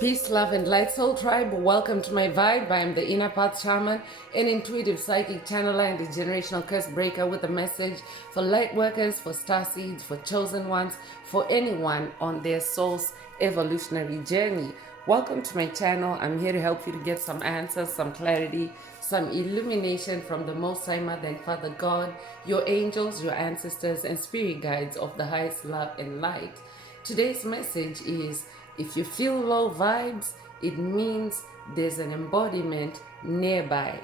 Peace, love, and light, soul tribe. Welcome to my vibe. I am the inner path shaman, an intuitive psychic channeler, and the generational curse breaker with a message for light workers, for star seeds, for chosen ones, for anyone on their soul's evolutionary journey. Welcome to my channel. I'm here to help you to get some answers, some clarity, some illumination from the Most High Mother and Father God, your angels, your ancestors, and spirit guides of the highest love and light. Today's message is: if you feel low vibes, it means there's an embodiment nearby.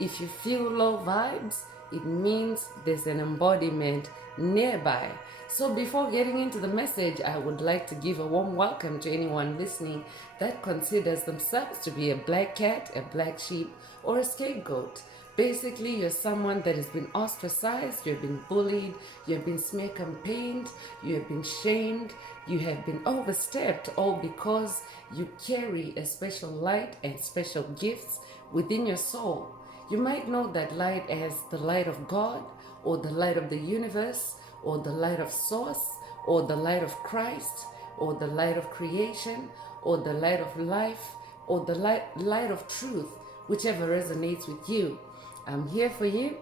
If you feel low vibes, it means there's an embodiment nearby. So before getting into the message, I would like to give a warm welcome to anyone listening that considers themselves to be a black cat, a black sheep, or a scapegoat. Basically, you're someone that has been ostracized, you've been bullied, you've been smear campaigned, you have been shamed, you have been overstepped, all because you carry a special light and special gifts within your soul. You might know that light as the light of God, or the light of the universe, or the light of source, or the light of Christ, or the light of creation, or the light of life, or the light of truth, whichever resonates with you. I'm here for you.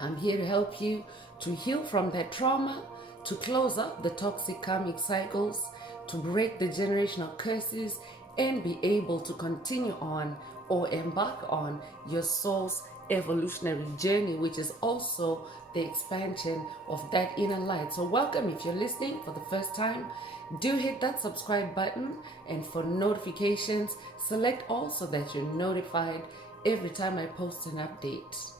I'm here to help you to heal from that trauma, to close up the toxic karmic cycles, to break the generational curses, and be able to continue on or embark on your soul's evolutionary journey, which is also the expansion of that inner light. So welcome. If you're listening for the first time, do hit that subscribe button, and for notifications, select all so that you're notified every time I post an update.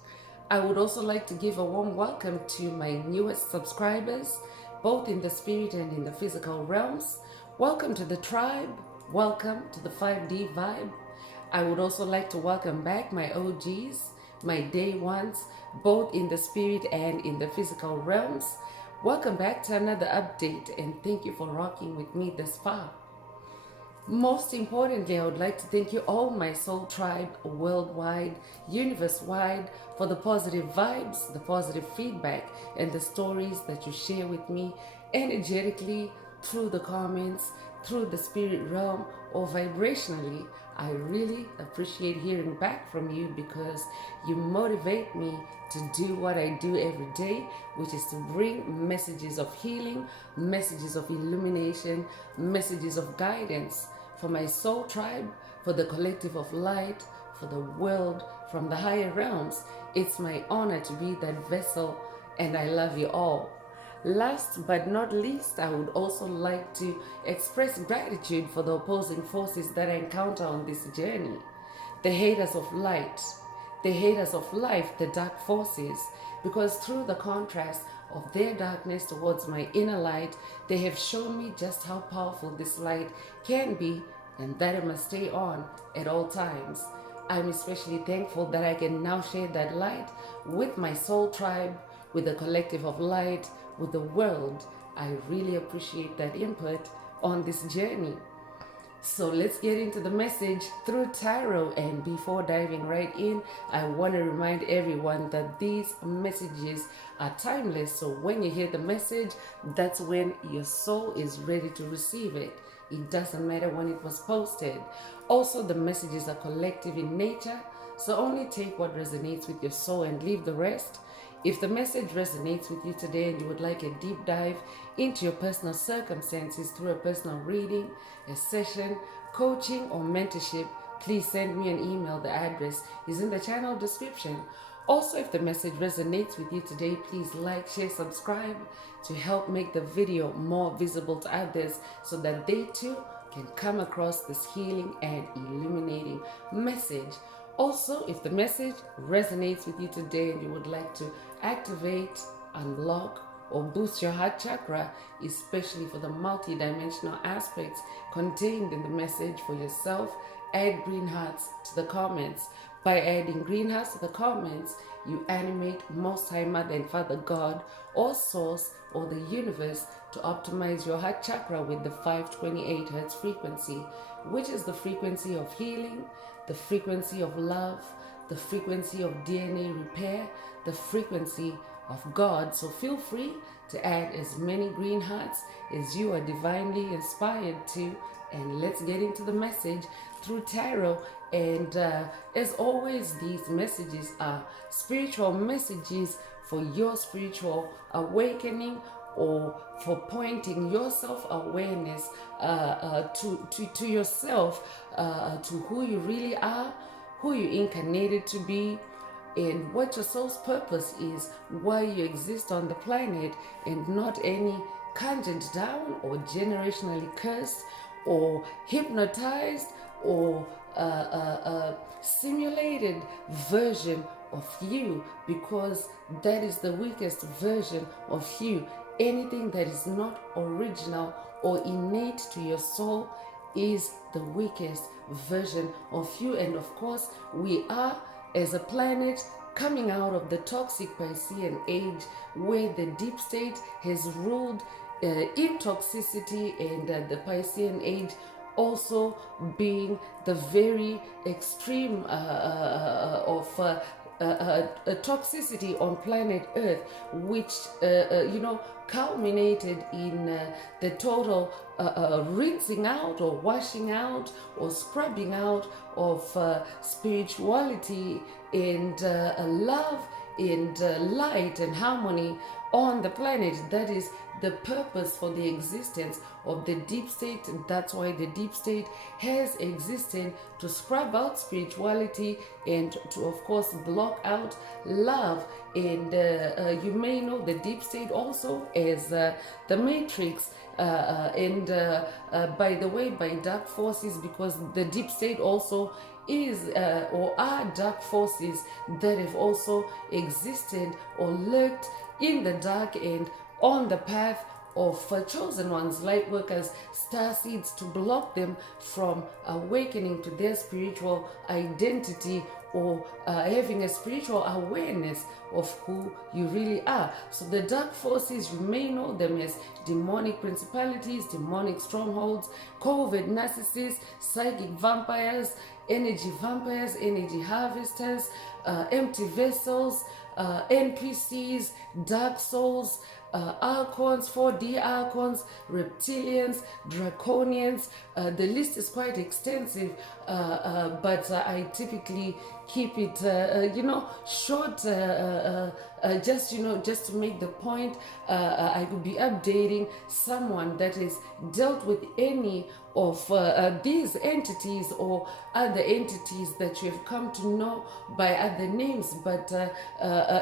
I would also like to give a warm welcome to my newest subscribers, both in the spirit and in the physical realms. Welcome to the tribe. Welcome to the 5D vibe. I would also like to welcome back my OGs, my day ones, both in the spirit and in the physical realms. Welcome back to another update, and thank you for rocking with me this far. Most importantly, I would like to thank you all, my soul tribe, worldwide, universe-wide, for the positive vibes, the positive feedback, and the stories that you share with me energetically through the comments, through the spirit realm, or vibrationally. I really appreciate hearing back from you because you motivate me to do what I do every day, which is to bring messages of healing, messages of illumination, messages of guidance for my soul tribe, for the collective of light, for the world from the higher realms. It's my honor to be that vessel, and I love you all. Last but not least, I would also like to express gratitude for the opposing forces that I encounter on this journey. The haters of light, the haters of life, the dark forces, because through the contrast of their darkness towards my inner light, they have shown me just how powerful this light can be, and that it must stay on at all times. I'm especially thankful that I can now share that light with my soul tribe, with the collective of light, with the world. I really appreciate that input on this journey. So let's get into the message through tarot. And before diving right in, I want to remind everyone that these messages are timeless. So when you hear the message, that's when your soul is ready to receive it. It doesn't matter when it was posted. Also, the messages are collective in nature, so only take what resonates with your soul and leave the rest. If the message resonates with you today and you would like a deep dive into your personal circumstances through a personal reading, a session, coaching, or mentorship, please send me an email. The address is in the channel description. Also, if the message resonates with you today, please like, share, subscribe to help make the video more visible to others so that they too can come across this healing and illuminating message. Also, if the message resonates with you today and you would like to activate, unlock, or boost your heart chakra, especially for the multi-dimensional aspects contained in the message for yourself, add green hearts to the comments. By adding green hearts to the comments, you animate Most High Mother and Father God, or Source, or the universe to optimize your heart chakra with the 528 Hz frequency, which is the frequency of healing, the frequency of love, the frequency of DNA repair, the frequency of God. So feel free to add as many green hearts as you are divinely inspired to And let's get into the message through tarot. And as always, these messages are spiritual messages for your spiritual awakening, or for pointing your self-awareness to yourself, to who you really are, who you incarnated to be, and what your soul's purpose is, why you exist on the planet, and not any conjured down or generationally cursed or hypnotized or simulated version of you, because that is the weakest version of you. Anything that is not original or innate to your soul is the weakest version of you. And of course, we are, as a planet, coming out of the toxic Piscean age, where the deep state has ruled in toxicity, and the Piscean age also being the very extreme of toxicity on planet Earth, which culminated in the total rinsing out or washing out or scrubbing out of spirituality and love and light and harmony on the planet. That is the purpose for the existence of the deep state. And that's why the deep state has existed, to scrub out spirituality and to, of course, block out love. And you may know the deep state also as the Matrix, and by the way, by dark forces, because the deep state also is or are dark forces that have also existed or lurked in the dark and on the path of chosen ones, light workers, star seeds, to block them from awakening to their spiritual identity, or having a spiritual awareness of who you really are. So the dark forces, you may know them as demonic principalities, demonic strongholds, covert narcissists, psychic vampires, energy harvesters, empty vessels, NPCs, dark souls, archons, 4D archons, reptilians, draconians. The list is quite extensive, but I typically keep it, short, just to make the point. I could be updating someone that has dealt with any of these entities or other entities that you have come to know by other names, but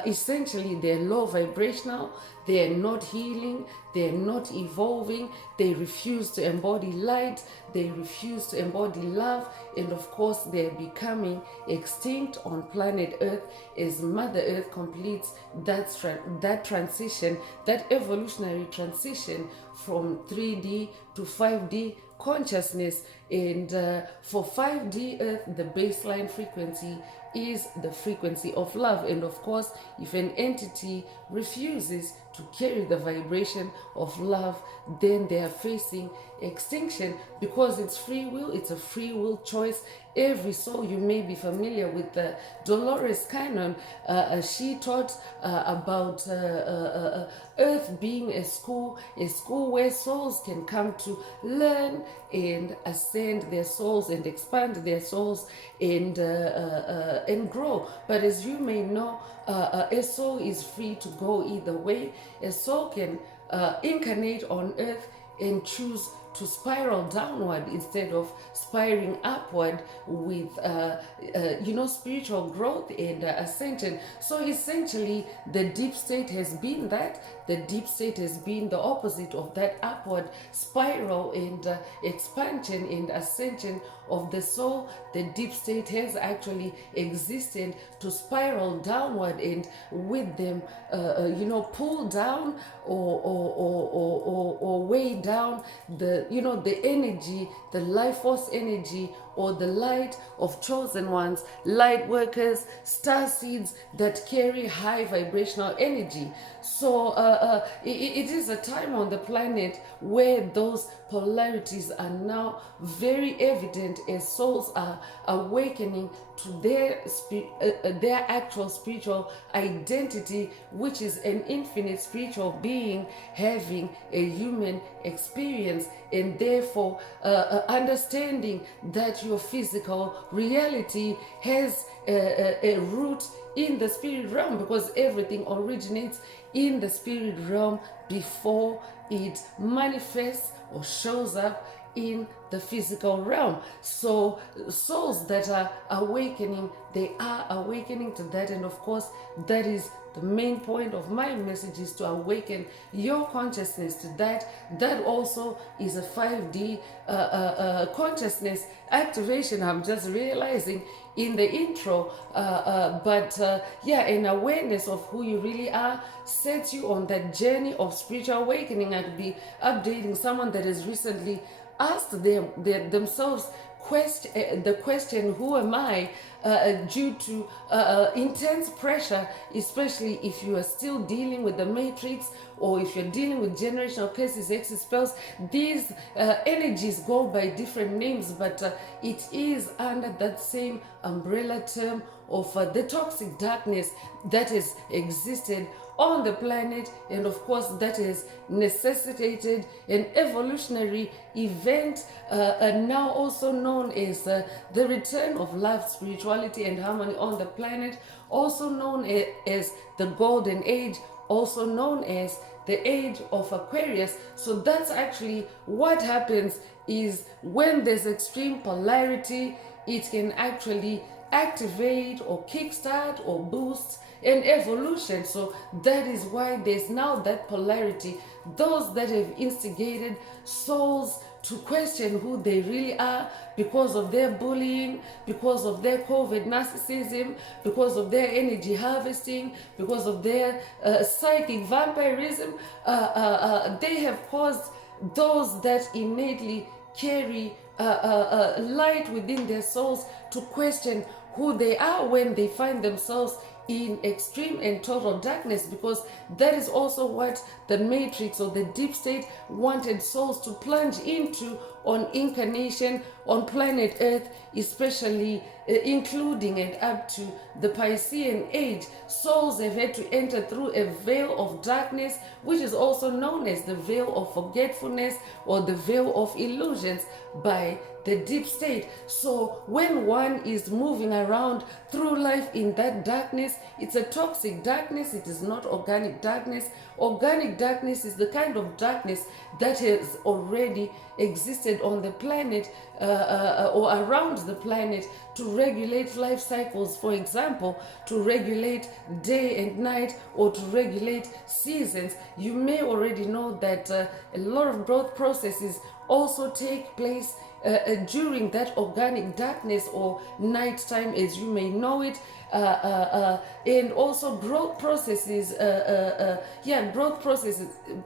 essentially they're low vibrational, they're not healing, they're not evolving, they refuse to embody light, they refuse to embody love, and of course they're becoming extinct on planet Earth as Mother Earth completes that transition, that evolutionary transition from 3D to 5D consciousness. And for 5D Earth, the baseline frequency is the frequency of love. And of course, if an entity refuses to carry the vibration of love, then they are facing extinction, because it's free will, it's a free will choice. Every soul, you may be familiar with Dolores Cannon. She taught about Earth being a school where souls can come to learn and ascend their souls and expand their souls and grow. But as you may know, a soul is free to go either way. A soul can incarnate on Earth and choose to spiral downward instead of spiraling upward with spiritual growth and ascension. So essentially, the deep state has been that. The deep state has been the opposite of that upward spiral and expansion and ascension of the soul. The deep state has actually existed to spiral downward, and with them pull down or weigh down the energy, the life force energy, or the light of chosen ones, light workers, star seeds that carry high vibrational energy. So it is a time on the planet where those polarities are now very evident, as souls are awakening to their actual spiritual identity, which is an infinite spiritual being having a human experience, and therefore understanding that your physical reality has a root in the spirit realm, because everything originates in the spirit realm before it manifests or shows up in the physical realm. So souls that are awakening, they are awakening to that. And of course, that is the main point of my message, is to awaken your consciousness to that. That also is a 5D consciousness activation. I'm just realizing in the intro, yeah, an awareness of who you really are sets you on that journey of spiritual awakening. I'd be updating someone that has recently asked themselves the question, who am I, due to intense pressure, especially if you are still dealing with the matrix, or if you're dealing with generational curses, exes, spells. These energies go by different names, but it is under that same umbrella term of the toxic darkness that has existed on the planet, and of course that has necessitated an evolutionary event, now also known as the return of love, spirituality, and harmony on the planet, also known as the golden age, also known as the age of Aquarius. So that's actually what happens, is when there's extreme polarity, it can actually activate or kickstart or boost an evolution. So that is why there's now that polarity. Those that have instigated souls to question who they really are because of their bullying, because of their COVID narcissism, because of their energy harvesting, because of their psychic vampirism, they have caused those that innately carry light within their souls to question who they are when they find themselves in extreme and total darkness, because that is also what the matrix or the deep state wanted souls to plunge into on incarnation on planet Earth, especially including and up to the Piscean age. Souls have had to enter through a veil of darkness, which is also known as the veil of forgetfulness or the veil of illusions, by the deep state. So when one is moving around through life in that darkness, it's a toxic darkness. It is not organic darkness. Organic darkness is the kind of darkness that has already existed on the planet or around the planet to regulate life cycles, for example, to regulate day and night, or to regulate seasons. You may already know that a lot of growth processes also take place during that organic darkness or nighttime, as you may know it, and also growth processes,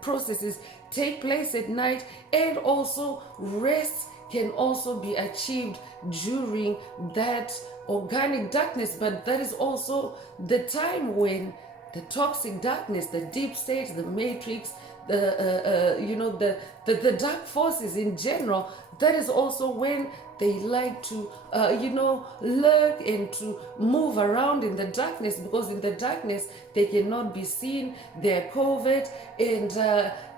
processes take place at night, and also rest can also be achieved during that organic darkness. But that is also the time when the toxic darkness, the deep state, the matrix, the dark forces in general, that is also when they like to lurk and to move around in the darkness, because in the darkness they cannot be seen, they're covert, and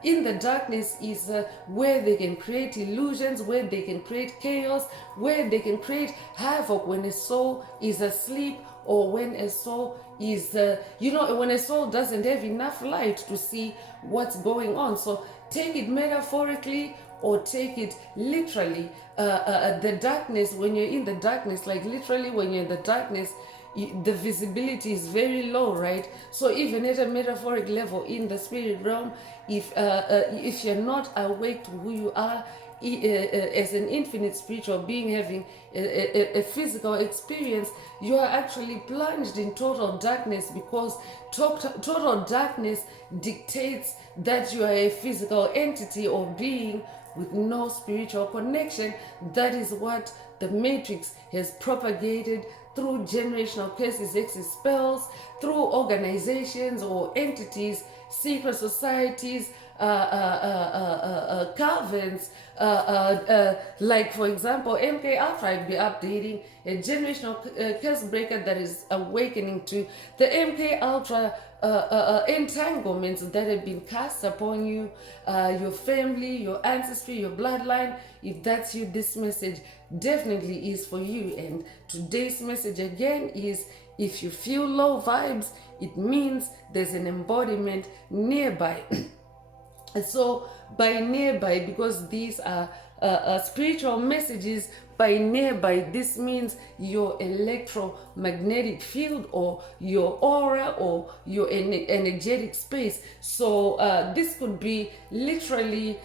in the darkness is where they can create illusions, where they can create chaos, where they can create havoc when a soul is asleep, or when a soul is when a soul doesn't have enough light to see what's going on. So take it metaphorically or take it literally. The darkness, when you're in the darkness, like literally when you're in the darkness, the visibility is very low, right? So even at a metaphoric level in the spirit realm, if you're not awake to who you are as an infinite spiritual being having a physical experience, you are actually plunged in total darkness, because total darkness dictates that you are a physical entity or being with no spiritual connection. That is what the matrix has propagated through generational curses, exes, spells, through organizations or entities, secret societies, covens, like for example, MK Ultra. I'd be updating a generational curse breaker that is awakening to the MK Ultra entanglements that have been cast upon you, your family, your ancestry, your bloodline. If that's you, this message definitely is for you. And today's message again is, if you feel low vibes, it means there's an embodiment nearby. So by nearby, because these are spiritual messages, by nearby, this means your electromagnetic field or your aura or your energetic space. So this could be literally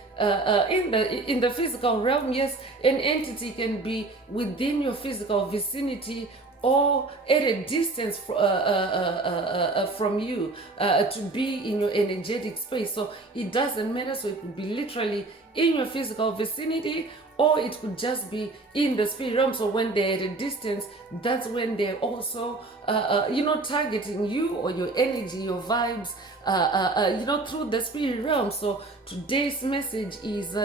in the physical realm. Yes, an entity can be within your physical vicinity or at a distance from you, to be in your energetic space. So it doesn't matter. So it could be literally in your physical vicinity, or it could just be in the spirit realm. So when they're at a distance, that's when they're also targeting you or your energy, your vibes, through the spirit realm. So today's message is,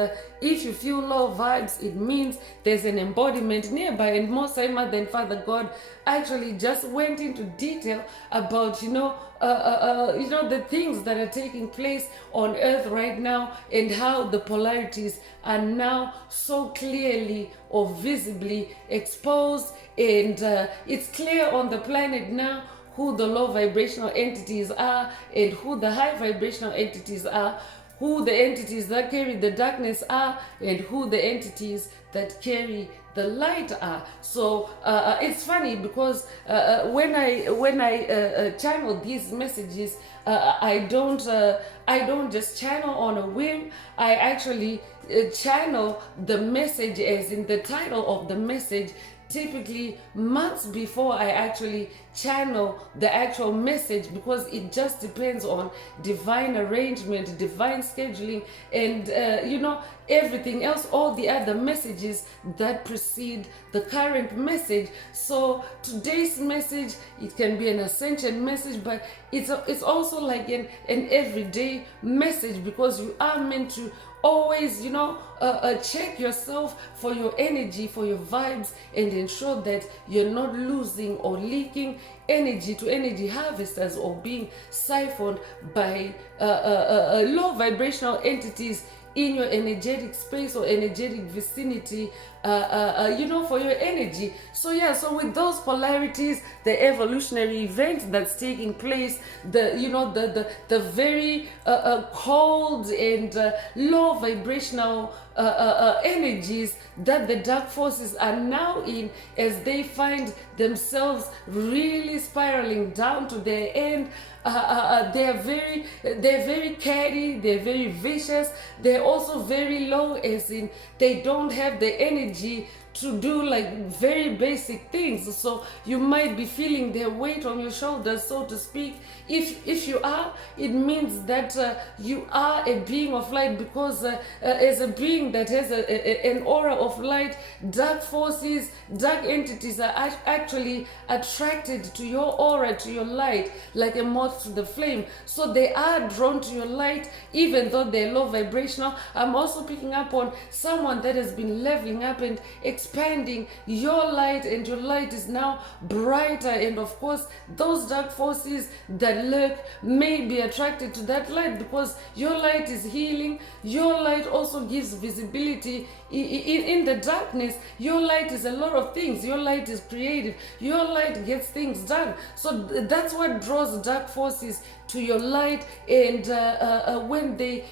if you feel low vibes, it means there's an embodiment nearby. And Most High Mother and Father God actually just went into detail about the things that are taking place on earth right now, and how the polarities are now so clearly or visibly exposed. And it's clear on the planet now who the low vibrational entities are and who the high vibrational entities are, who the entities that carry the darkness are, and who the entities that carry the light are. So it's funny because when I channel these messages, I don't just channel on a whim. I actually channel the message as in the title of the message, typically months before I actually channel the actual message, because it just depends on divine arrangement, divine scheduling, and everything else, all the other messages that precede the current message. So today's message, it can be an ascension message, but it's also like an everyday message, because you are meant to always check yourself for your energy, for your vibes, and ensure that you're not losing or leaking energy to energy harvesters, or being siphoned by low vibrational entities in your energetic space or energetic vicinity, for your energy. So with those polarities, the evolutionary event that's taking place, the very cold and low vibrational energies that the dark forces are now in, as they find themselves really spiraling down to their end. They're very catty, they're very vicious, they're also very low, as in they don't have the energy to do like very basic things. So you might be feeling their weight on your shoulders, so to speak. If you are, it means that you are a being of light, because as a being that has an aura of light, dark forces, dark entities are actually attracted to your aura, to your light, like a moth to the flame. So they are drawn to your light, even though they're low vibrational. I'm also picking up on someone that has been leveling up and expanding your light, and your light is now brighter. And of course, those dark forces that lurk may be attracted to that light, because your light is healing. Your light also gives visibility in the darkness. Your light is a lot of things. Your light is creative. Your light gets things done. So that's what draws dark forces to your light. And when they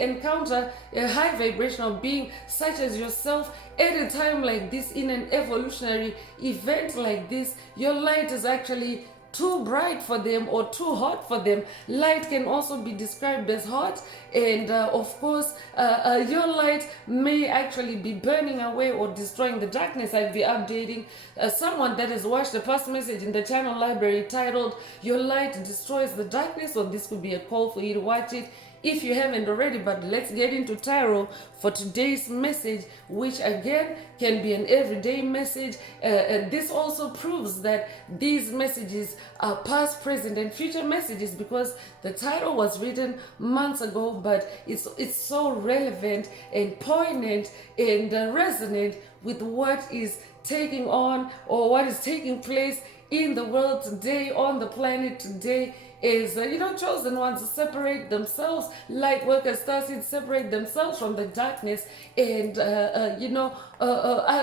encounter a high vibrational being such as yourself at a time like this, in an evolutionary event like this, your light is actually too bright for them or too hot for them. Light can also be described as hot, and of course your light may actually be burning away or destroying the darkness. I'll be updating someone that has watched the past message in the channel library titled "Your Light Destroys the Darkness," so this could be a call for you to watch it if you haven't already. But let's get into tarot for today's message, which again can be an everyday message. This also proves that these messages are past, present, and future messages, because the title was written months ago, but it's so relevant and poignant and resonant with what is taking on, or what is taking place in the world today, on the planet today. Is chosen ones separate themselves, light workers, starseeds separate themselves from the darkness, and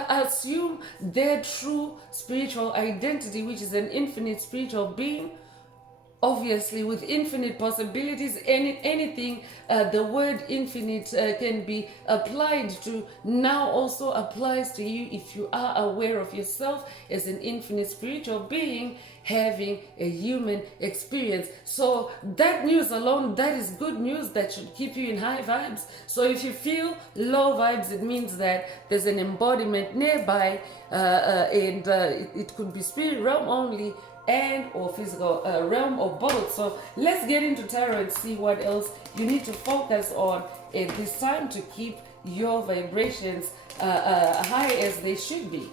assume their true spiritual identity, which is an infinite spiritual being, obviously with infinite possibilities. Anything the word infinite can be applied to now also applies to you if you are aware of yourself as an infinite spiritual being having a human experience. So that news alone, that is good news that should keep you in high vibes. So if you feel low vibes, it means that there's an embodiment nearby, and it could be spirit realm only, and or physical realm, or both. So let's get into tarot and see what else you need to focus on at this time to keep your vibrations high as they should be.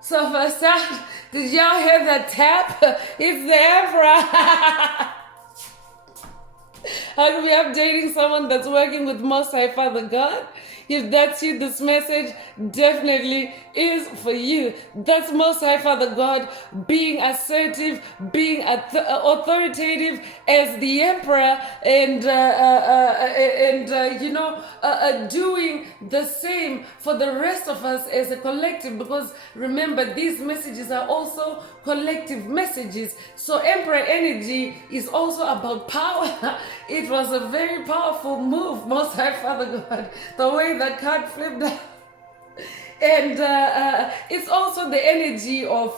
So first up, did y'all hear that tap? It's the Emperor. I'm going to be updating someone that's working with Most High Father God. If that's you, this message definitely is for you. That's Most High Father God being assertive, being authoritative as the Emperor, and doing the same for the rest of us as a collective. Because remember, these messages are also collective messages. So Emperor energy is also about power. It was a very powerful move, Most High Father God, the way that card flipped out. And it's also the energy of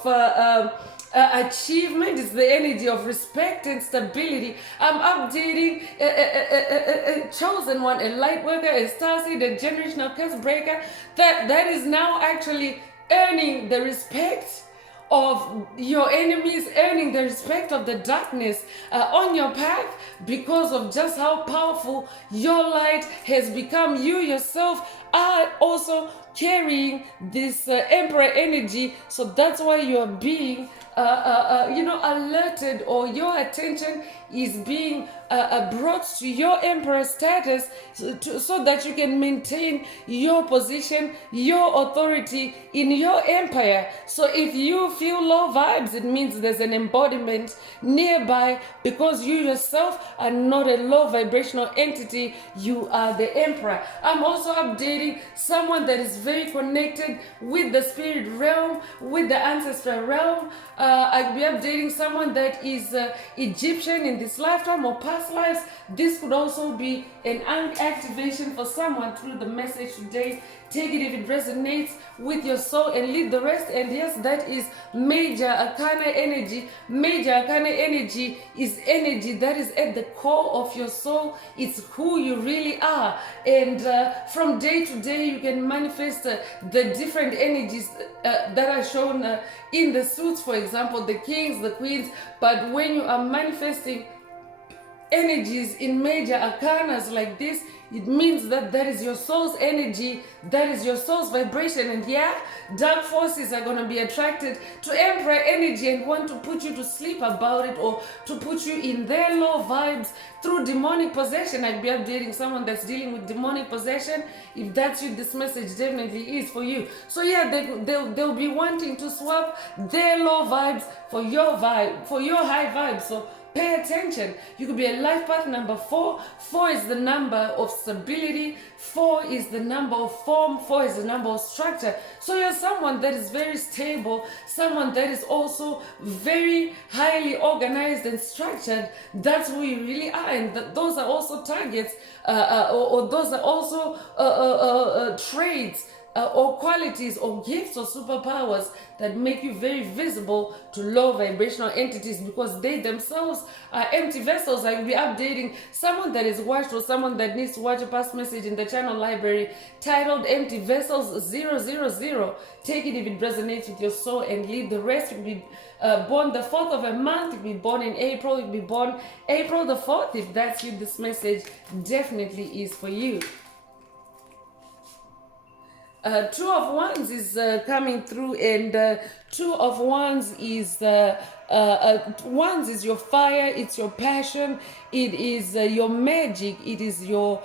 achievement. It's the energy of respect and stability. I'm updating a chosen one, a light worker, a starseed, a generational curse breaker, that is now actually earning the respect of your enemies, earning the respect of the darkness on your path, because of just how powerful your light has become. You yourself are also carrying this Emperor energy, so that's why you are being alerted, or your attention is being brought to your Emperor status, so that you can maintain your position, your authority in your empire. So if you feel low vibes, it means there's an embodiment nearby, because you yourself are not a low vibrational entity, you are the Emperor. I'm also updating someone that is very connected with the spirit realm, with the ancestral realm. I'll be updating someone that is Egyptian in this lifetime or past lives. This could also be an activation for someone through the message today. Take it if it resonates with your soul, and leave the rest. And yes, that is major arcana energy. Major arcana energy is energy that is at the core of your soul. It's who you really are. And from day to day, you can manifest the different energies that are shown in the suits, for example, the kings, the queens. But when you are manifesting energies in major arcanas like this, it means that that is your soul's energy, that is your soul's vibration. And yeah, dark forces are going to be attracted to Emperor energy and want to put you to sleep about it, or to put you in their low vibes through demonic possession. I'd be updating someone that's dealing with demonic possession. If that's you, this message definitely is for you. So yeah, they'll be wanting to swap their low vibes for your vibe, for your high vibes. So pay attention. You could be a life path number 4. 4 is the number of stability. 4 is the number of form. 4 is the number of structure. So you're someone that is very stable, someone that is also very highly organized and structured. That's who you really are, and those are also targets, or those are also traits, or qualities or gifts or superpowers that make you very visible to low vibrational entities, because they themselves are empty vessels. I will be updating someone that is watched or someone that needs to watch a past message in the channel library titled Empty Vessels 000. Take it if it resonates with your soul and leave the rest. You'll be born the 4th of a month, you'll be born in April, you'll be born April the 4th. If that's you, this message definitely is for you. 2 of Wands is coming through, and 2 of Wands is Wands is your fire, it's your passion, it is your magic, it is your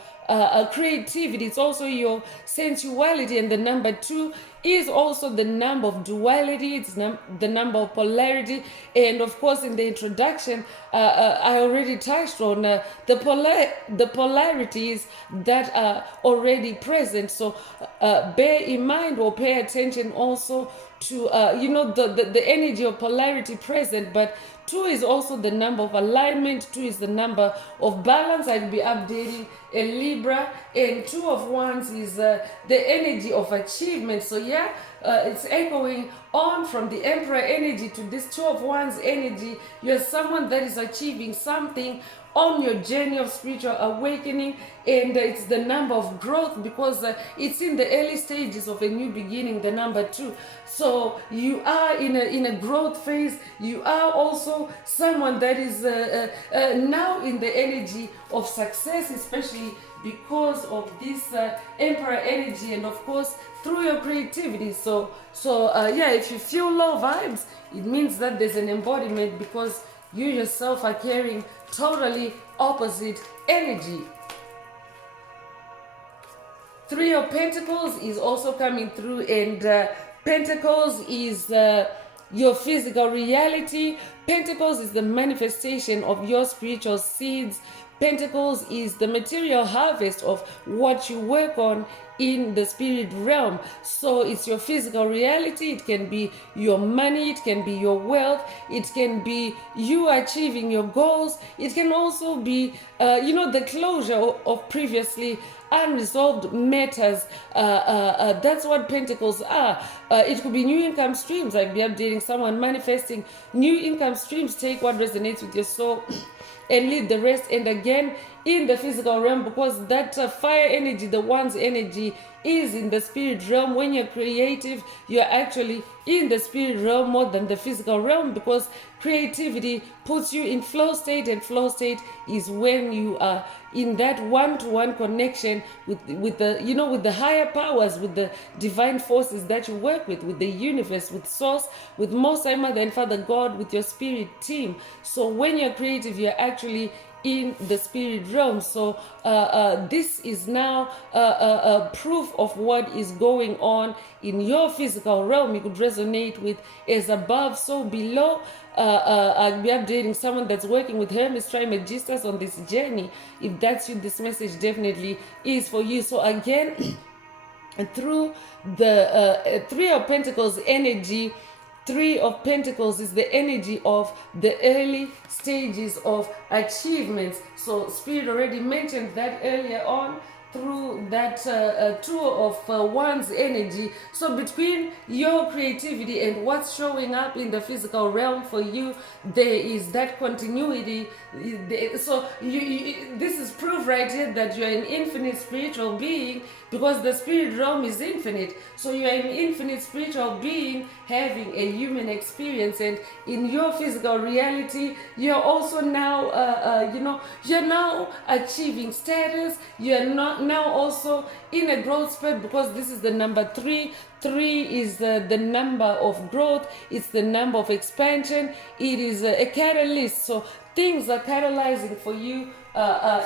creativity, it's also your sensuality. And the number 2 is also the number of duality, it's the number of polarity. And of course, in the introduction, I already touched on the polarities that are already present. So bear in mind or pay attention also to the energy of polarity present. But 2 is also the number of alignment. 2 is the number of balance. I'll be updating a Libra. And 2 of Wands is the energy of achievement. So yeah, it's echoing on from the Emperor energy to this 2 of Wands energy. You're someone that is achieving something on your journey of spiritual awakening, and it's the number of growth, because it's in the early stages of a new beginning, the number 2. So you are in a growth phase. You are also someone that is now in the energy of success, especially because of this Emperor energy, and of course through your creativity. So yeah, if you feel low vibes, it means that there's an embodiment, because you yourself are carrying totally opposite energy. 3 of Pentacles is also coming through, and Pentacles is your physical reality. Pentacles is the manifestation of your spiritual seeds. Pentacles is the material harvest of what you work on in the spirit realm. So it's your physical reality. It can be your money, it can be your wealth, it can be you achieving your goals. It can also be the closure of previously unresolved matters. That's what Pentacles are. It could be new income streams. I'll be updating someone manifesting new income streams. Take what resonates with your soul and leave the rest. And again, in the physical realm, because that fire energy, the Wands energy, is in the spirit realm. When you're creative, you're actually in the spirit realm more than the physical realm, because creativity puts you in flow state, and flow state is when you are in that one-to-one connection with the higher powers, with the divine forces that you work with the universe, with source, with Most High Mother and Father God, with your spirit team. So when you're creative, you're actually in the spirit realm. So this is now a proof of what is going on in your physical realm. You could resonate with as above, so below. I'll be updating someone that's working with Hermes Trismegistus on this journey. If that's you, this message definitely is for you. So again, through the 3 of Pentacles energy, 3 of Pentacles is the energy of the early stages of achievements. So Spirit already mentioned that earlier on through that 2 of Wands energy. So between your creativity and what's showing up in the physical realm for you, there is that continuity. So this is proof right here that you're an infinite spiritual being, because the spirit realm is infinite. So you're an infinite spiritual being having a human experience, and in your physical reality, you're also now, you're now achieving status. You're not now also in a growth spurt, because this is the number 3. 3 is the number of growth. It's the number of expansion. It is a catalyst. So things are catalyzing for you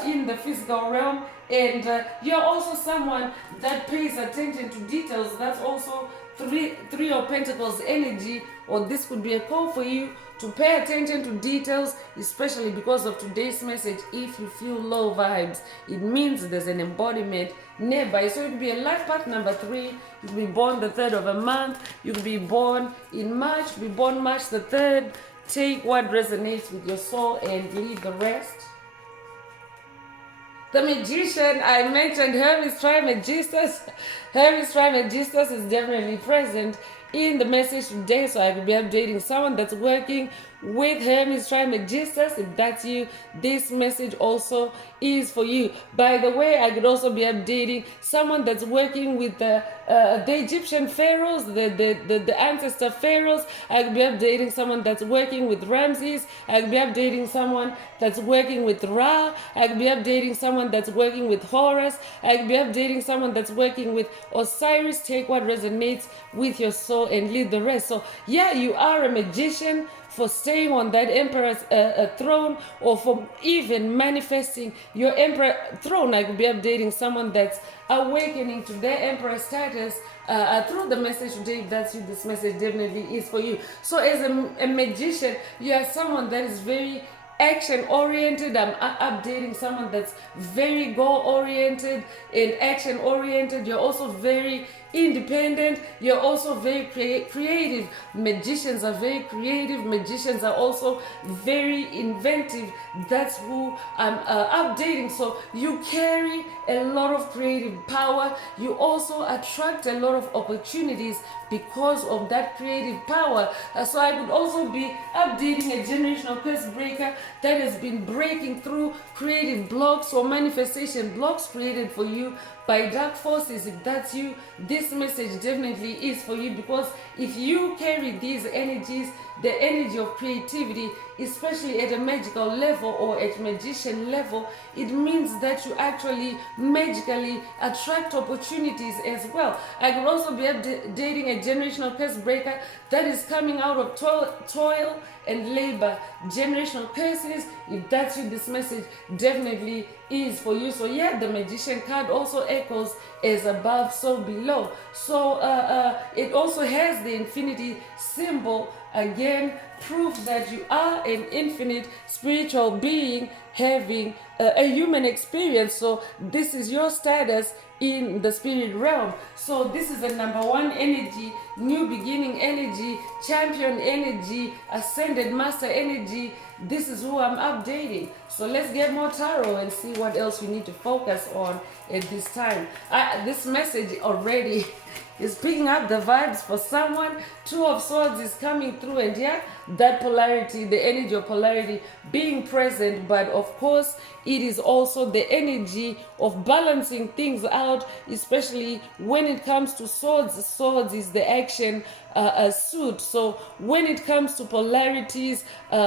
in the physical realm, and you're also someone that pays attention to details. That's also 3 of Pentacles energy, or this could be a call for you to pay attention to details, especially because of today's message. If you feel low vibes, it means there's an embodiment nearby. So it could be a life path number 3. You could be born the 3rd of a month. You could be born in March. You could be born March the 3rd. Take what resonates with your soul and leave the rest. The Magician, I mentioned Hermes Trismegistus. Hermes Trismegistus is definitely present in the message today, so I will be updating someone that's working with Hermes Trismegistus. If that's you, this message also is for you. By the way, I could also be updating someone that's working with the Egyptian pharaohs, the ancestor pharaohs. I could be updating someone that's working with Ramses. I could be updating someone that's working with Ra. I could be updating someone that's working with Horus. I could be updating someone that's working with Osiris. Take what resonates with your soul and leave the rest. So yeah, you are a magician for staying on that emperor's throne, or for even manifesting your emperor throne. I could be updating someone that's awakening to their emperor status through the message today. If that's you, this message definitely is for you. So as a magician, you are someone that is very action oriented. I'm updating someone that's very goal oriented and action oriented. You're also very independent. You're also very creative. Magicians are very creative. Magicians are also very inventive. That's who I'm updating. So you carry a lot of creative power. You also attract a lot of opportunities because of that creative power. So I could also be updating a generational curse breaker that has been breaking through creative blocks or manifestation blocks created for you by dark forces. If that's you, this message definitely is for you, because if you carry these energies, the energy of creativity, especially at a magical level or at magician level, it means that you actually magically attract opportunities as well. I could also be updating a generational curse breaker that is coming out of toil and labor. Generational curses, if that's you, this message definitely is for you. So yeah, the magician card also echoes as above, so below. So it also has the infinity symbol. Again, proof that you are an infinite spiritual being having a human experience. So this is your status in the spirit realm. So this is the number 1 energy, new beginning energy, champion energy, ascended master energy. This is who I'm updating. So let's get more tarot and see what else we need to focus on at this time. This message already is picking up the vibes for someone. 2 of Swords is coming through, and yeah, that polarity, the energy of polarity being present, but of course it is also the energy of balancing things out, especially when it comes to swords. Swords is the action suit. So when it comes to polarities, 2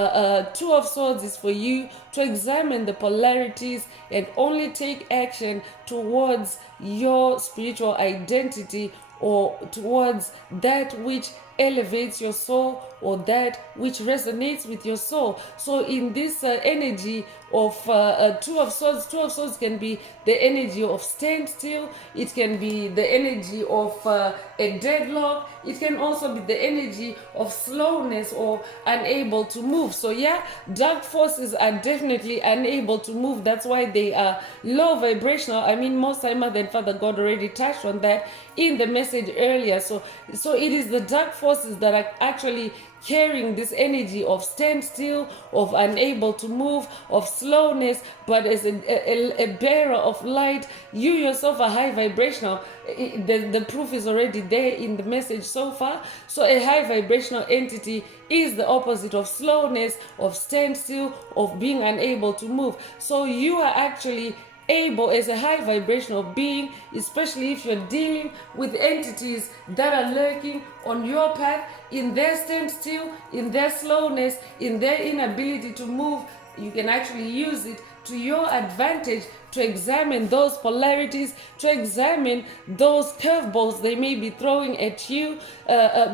of Swords is for you to examine the polarities and only take action towards your spiritual identity, or towards that which elevates your soul, or that which resonates with your soul. So in this energy of 2 of Swords, 2 of Swords can be the energy of standstill. It can be the energy of a deadlock. It can also be the energy of slowness or unable to move. So yeah, dark forces are definitely unable to move. That's why they are low vibrational. I mean, most time Mother and Father God already touched on that in the message earlier. So it is the dark forces that are actually carrying this energy of standstill, of unable to move, of slowness. But as a bearer of light, you yourself are high vibrational. The proof is already there in the message so far. So a high vibrational entity is the opposite of slowness, of standstill, of being unable to move. So you are actually able, as a high vibrational being, especially if you're dealing with entities that are lurking on your path, in their standstill, in their slowness, in their inability to move, you can actually use it to your advantage, to examine those polarities, to examine those curveballs they may be throwing at you,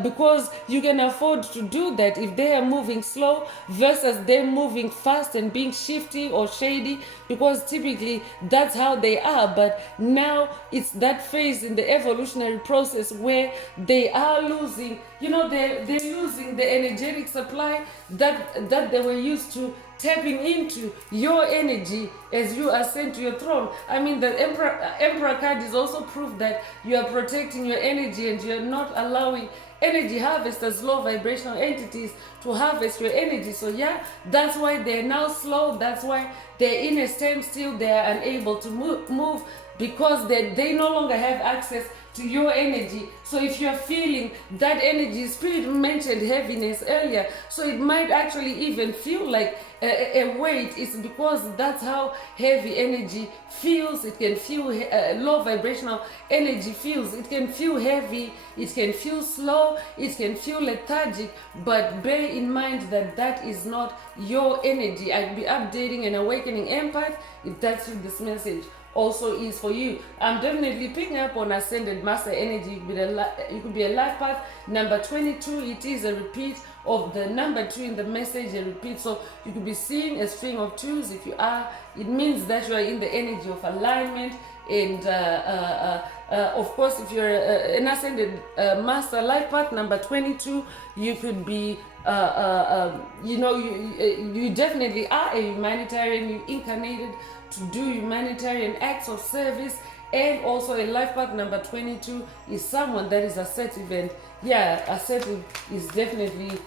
because you can afford to do that if they are moving slow versus them moving fast and being shifty or shady, because typically that's how they are. But now it's that phase in the evolutionary process where they are losing, they're losing the energetic supply that they were used to, tapping into your energy as you ascend to your throne. I mean, the Emperor card is also proof that you are protecting your energy and you're not allowing energy harvesters, low vibrational entities, to harvest your energy. So yeah, that's why they're now slow. That's why they're in a standstill. They are unable to move because they no longer have access to your energy. So if you're feeling that energy, Spirit mentioned heaviness earlier, so it might actually even feel like a weight. It's because that's how heavy energy feels. It can feel low vibrational energy feels. It can feel heavy, it can feel slow, it can feel lethargic, but bear in mind that that is not your energy. I'll be updating an awakening empath if that's what this message also is for you. I'm definitely picking up on ascended master energy. You could be a life path number 22. It is a repeat of the number 2 in the message, a repeat. So you could be seeing a string of 2s. If you are, it means that you are in the energy of alignment. And of course, if you're an ascended master life path number 22, you could be you definitely are a humanitarian. You incarnated to do humanitarian acts of service. And also a life path number 22 is someone that is assertive, and assertive is definitely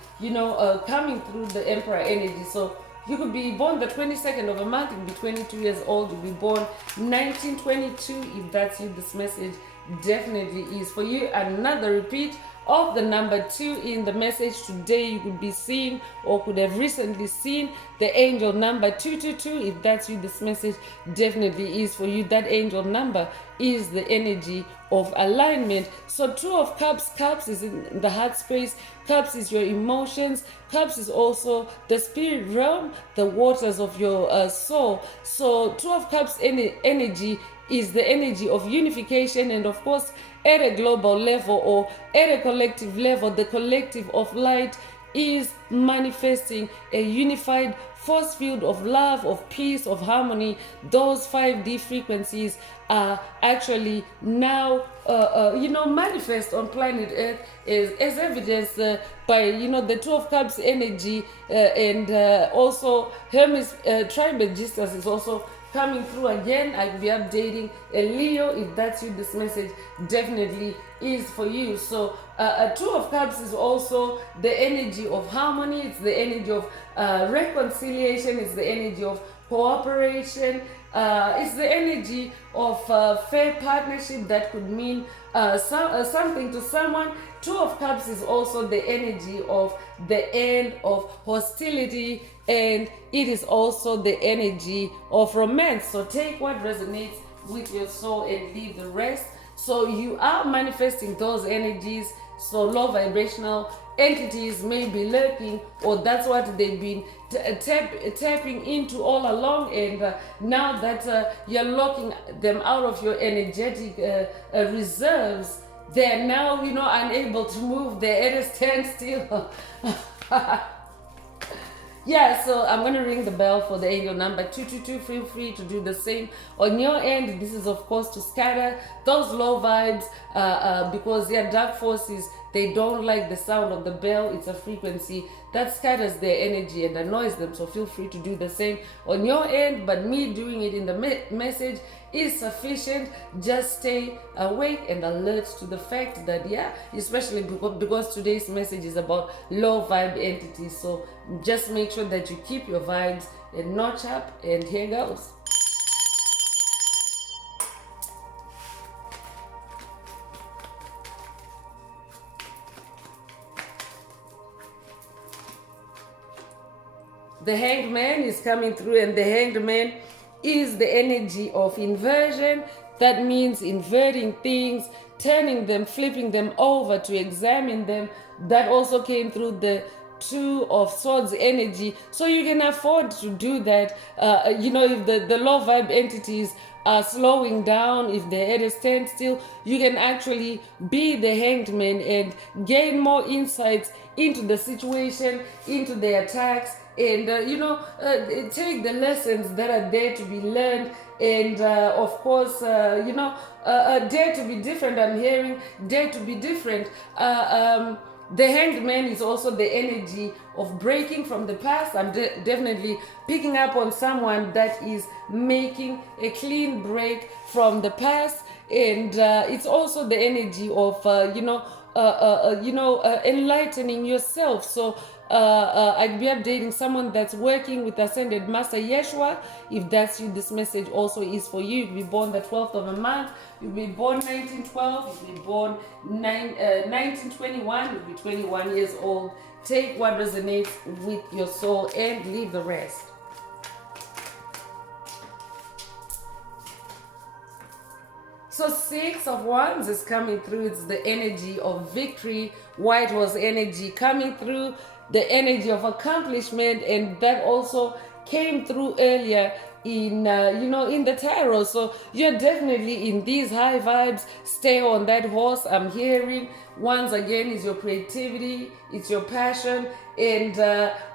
coming through the Emperor energy. So you could be born the 22nd of a month, you could be 22 years old, you'll be born 1922. If that's you, this message definitely is for you. Another repeat of the number 2 in the message today. You could be seeing or could have recently seen the angel number 222. If that's you, this message definitely is for you. That angel number is the energy of alignment. So 2 of cups, cups is in the heart space, cups is your emotions, cups is also the spirit realm, the waters of your soul. So 2 of cups energy is the energy of unification, and of course at a global level or at a collective level, the collective of light is manifesting a unified force field of love, of peace, of harmony. Those 5D frequencies are actually now manifest on planet Earth as evidenced by the 2 of cups energy, and also Hermes Trismegistus is also coming through again. I'll be updating a Leo. If that's you, this message definitely is for you. So a 2 of cups is also the energy of harmony. It's the energy of reconciliation. It's the energy of cooperation. It's the energy of fair partnership that could mean something to someone. 2 of cups is also the energy of the end of hostility, and it is also the energy of romance. So take what resonates with your soul and leave the rest. So you are manifesting those energies. So low vibrational entities may be lurking, or that's what they've been tapping into all along, and now that you're locking them out of your energetic reserves, they're now unable to move. They're at a standstill. So I'm going to ring the bell for the angel number 222. Feel free to do the same on your end. This is of course to scatter those low vibes, because dark forces, they don't like the sound of the bell. It's a frequency that scatters their energy and annoys them. So feel free to do the same on your end, but me doing it in the message is sufficient. Just stay awake and alert to the fact that especially because today's message is about low vibe entities. So just make sure that you keep your vibes a notch up, and here goes. The Hanged Man is coming through, and the Hanged Man is the energy of inversion. That means inverting things, turning them, flipping them over to examine them. That also came through the Two of Swords energy, so you can afford to do that. If the low vibe entities are slowing down, if they're at a standstill, you can actually be the Hanged Man and gain more insights into the situation, into the attacks, and take the lessons that are there to be learned. And of course, dare to be different. I'm hearing dare to be different. The Hanged Man is also the energy of breaking from the past. I'm definitely picking up on someone that is making a clean break from the past, and it's also the energy of enlightening yourself. So I'd be updating someone that's working with Ascended Master Yeshua. If that's you, this message also is for you. You'll be born the 12th of a month. You'll be born 1912. You'll be born 1921. You'll be 21 years old. Take what resonates with your soul and leave the rest. So 6 of Wands is coming through. It's the energy of victory. White Horse energy coming through. The energy of accomplishment, and that also came through earlier in in the tarot. So you're definitely in these high vibes. Stay on that horse. I'm hearing once again is your creativity, it's your passion, and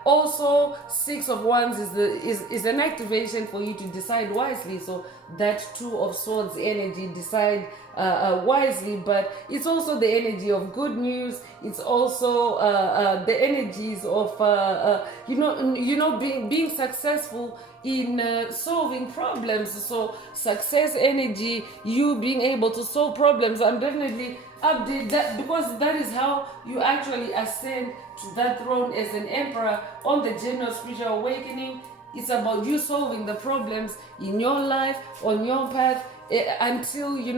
also 6 of Wands is an activation for you to decide wisely. So that 2 of Swords energy, decide wisely, but it's also the energy of good news. It's also the energies of being successful in solving problems. So success energy, you being able to solve problems. I'm definitely update that, because that is how you actually ascend to that throne as an emperor on the journey of spiritual awakening. It's about you solving the problems in your life, on your path, until you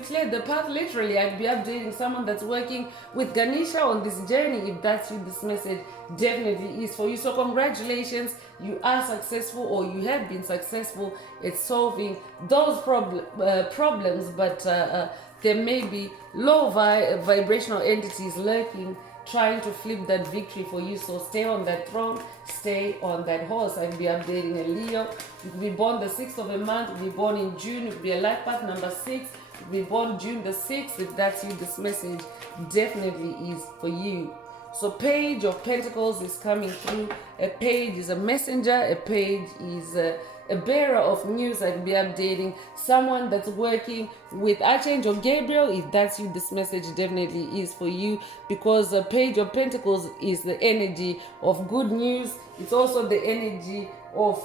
clear the path. Literally, I'd be updating someone that's working with Ganesha on this journey. If that's you, this message definitely is for you. So congratulations, you are successful, or you have been successful at solving those problems, but there may be low vibrational entities lurking, trying to flip that victory for you. So stay on that throne, stay on that horse. I'll be updating a Leo. You could be born the 6th of a month, you could be born in June, you could be a life path number 6, you could be born June the 6th. If that's you, this message definitely is for you. So Page of Pentacles is coming through. A page is a messenger, a page is a bearer of news. I'll be updating someone that's working with Archangel Gabriel. If that's you, this message definitely is for you, because the Page of Pentacles is the energy of good news. It's also the energy of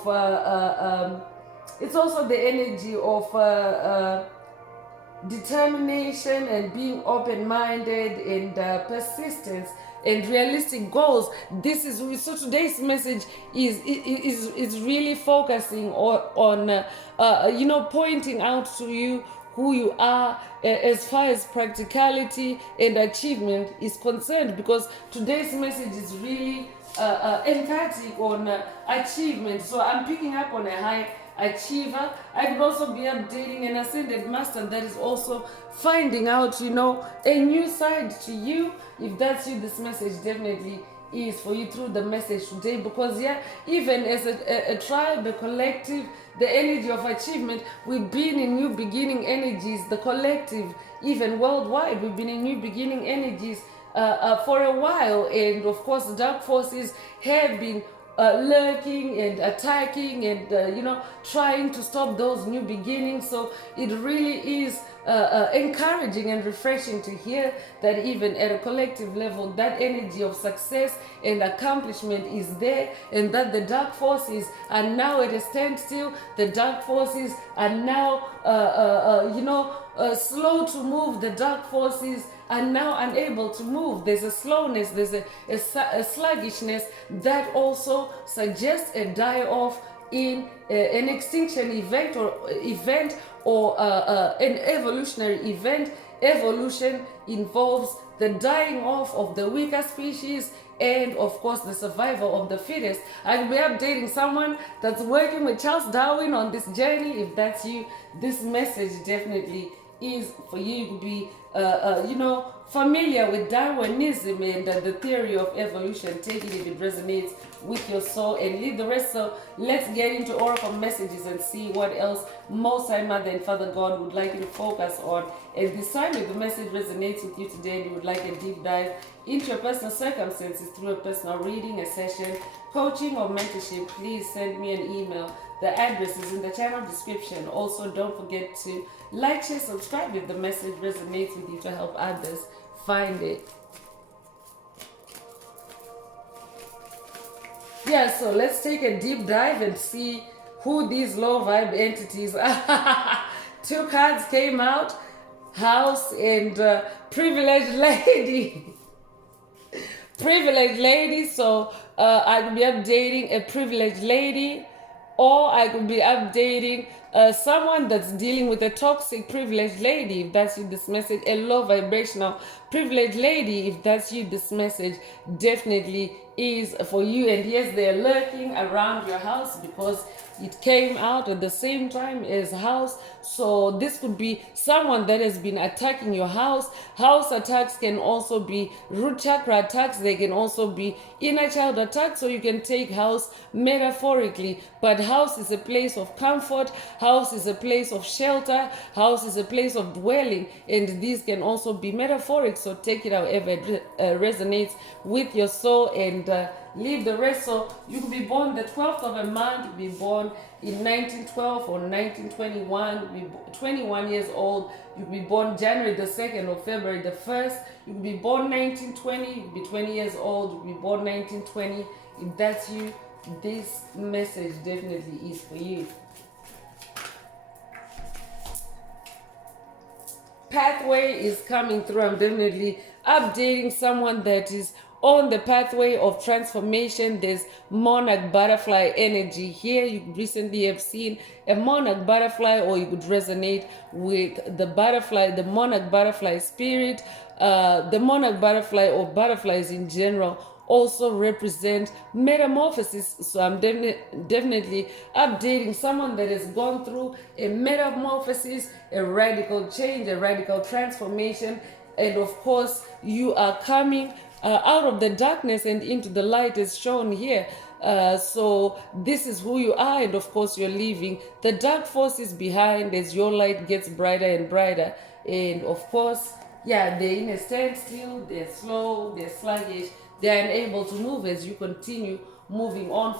determination and being open-minded and persistence and realistic goals. This is so today's message is really focusing on pointing out to you who you are as far as practicality and achievement is concerned, because today's message is really emphatic on achievement. So I'm picking up on a high achiever. I could also be updating an Ascended Master that is also finding out a new side to you. If that's you, this message definitely is for you through the message today, because even as a tribe, a collective, the energy of achievement, we've been in new beginning energies. The collective, even worldwide, we've been in new beginning energies for a while, and of course the dark forces have been lurking and attacking and trying to stop those new beginnings. So it really is encouraging and refreshing to hear that even at a collective level, that energy of success and accomplishment is there, and that the dark forces are now at a standstill. The dark forces are now slow to move. The dark forces are now unable to move. There's a slowness, there's a sluggishness that also suggests a die-off in an extinction event or an evolutionary event. Evolution involves the dying off of the weaker species and of course the survival of the fittest. I'll be updating someone that's working with Charles Darwin on this journey. If that's you, this message definitely is for you. You could be, familiar with Darwinism and the theory of evolution. Take it if it resonates with your soul and leave the rest. So let's get into oracle messages and see what else Most High Mother and Father God would like you to focus on. And this time, if the message resonates with you today and you would like a deep dive into your personal circumstances through a personal reading, a session, coaching, or mentorship, please send me an email. The address is in the channel description. Also, don't forget to like, share, subscribe if the message resonates with you to help others find it. Yeah, so let's take a deep dive and see who these low vibe entities are. Two cards came out, House and Privileged Lady. Privileged lady, so I could be updating a privileged lady, or I could be updating someone that's dealing with a toxic privileged lady. If that's you, this message, a low vibrational privileged lady, if that's you, this message definitely is for you. And yes, they're lurking around your house because it came out at the same time as house. So this could be someone that has been attacking your house. House attacks can also be root chakra attacks. They can also be inner child attacks. So you can take house metaphorically, but house is a place of comfort. House is a place of shelter. House is a place of dwelling, and these can also be metaphoric. So take it however it resonates with your soul and leave the rest. So you could be born the 12th of a month, you could be born in 1912 or 1921, you could be 21 years old, you could be born January the 2nd or February the 1st, you could be born 1920, you could be 20 years old, you could be born 1920. If that's you, this message definitely is for you. Pathway is coming through. I'm definitely updating someone that is on the pathway of transformation. There's monarch butterfly energy here. You recently have seen a monarch butterfly, or you could resonate with the butterfly, the monarch butterfly spirit. The monarch butterfly, or butterflies in general, also represent metamorphosis. So I'm definitely updating someone that has gone through a metamorphosis, a radical change, a radical transformation. And of course, you are coming out of the darkness and into the light as shown here. So this is who you are, and of course you're leaving the dark forces behind as your light gets brighter and brighter. And of course, yeah, they're in a standstill, they're slow, they're sluggish, they're unable to move as you continue moving on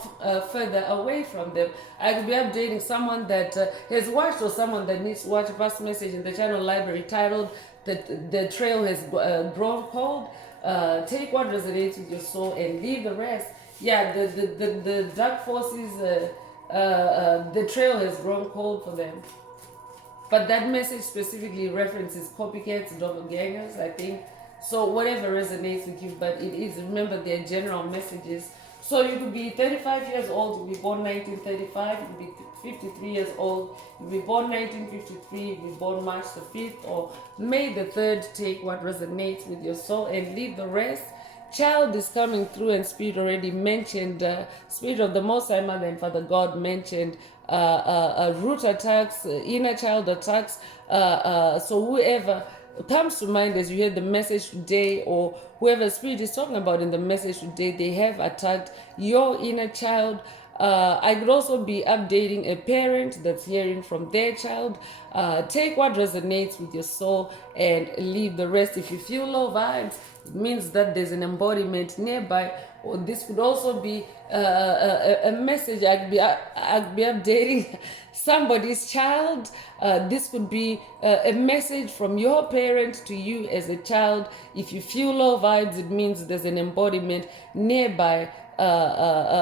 further away from them. I could be updating someone that has watched, or someone that needs to watch a past message in the channel library titled The Trail Has Grown Cold. Take what resonates with your soul and leave the rest. Yeah, the dark forces, the trail has grown cold for them. But that message specifically references copycats, doppelgangers, I think. So whatever resonates with you, but it is, remember, they're general messages. So you could be 35 years old, you could be born 1935, you could be 53 years old, you could be born 1953, you could be born March the 5th or May the 3rd. Take what resonates with your soul and leave the rest. Child is coming through, and Spirit already mentioned, Spirit of the Most High Mother and Father God mentioned root attacks, inner child attacks. So whoever comes to mind as you hear the message today, or whoever Spirit is talking about in the message today, they have attacked your inner child. I could also be updating a parent that's hearing from their child. Take what resonates with your soul and leave the rest. If you feel low vibes, it means that there's an embodiment nearby. Or this could also be a message. I'd be updating somebody's child. This could be a message from your parent to you as a child. If you feel low vibes, it means there's an embodiment nearby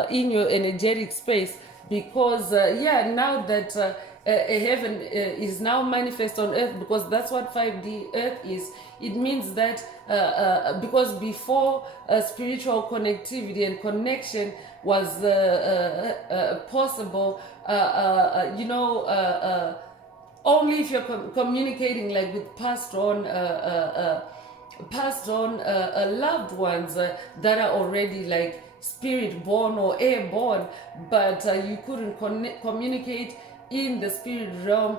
in your energetic space. Because now that heaven is now manifest on earth, because that's what 5D earth is. It means that because before spiritual connectivity and connection was possible, only if you're communicating like with passed on loved ones that are already like spirit born or airborne, but you couldn't communicate in the spirit realm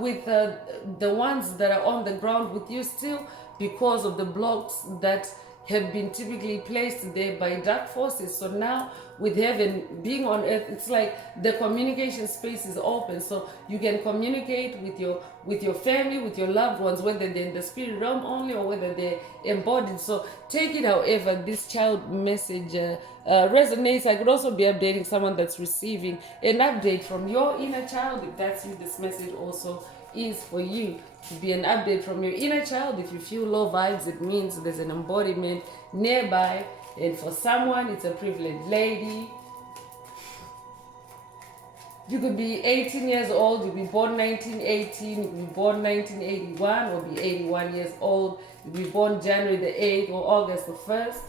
with the ones that are on the ground with you still, because of the blocks that have been typically placed there by dark forces. So now with heaven being on earth, it's like the communication space is open, so you can communicate with your family, with your loved ones, whether they're in the spirit realm only or whether they're embodied. So take it however this child message resonates. I could also be updating someone that's receiving an update from your inner child. If that's you, this message also is for you to be an update from your inner child. If you feel low vibes, it means there's an embodiment nearby. And for someone, it's a privileged lady. You could be 18 years old, you could be born 1918, you could be born 1981, or be 81 years old. You could be born January the 8th or August the 1st.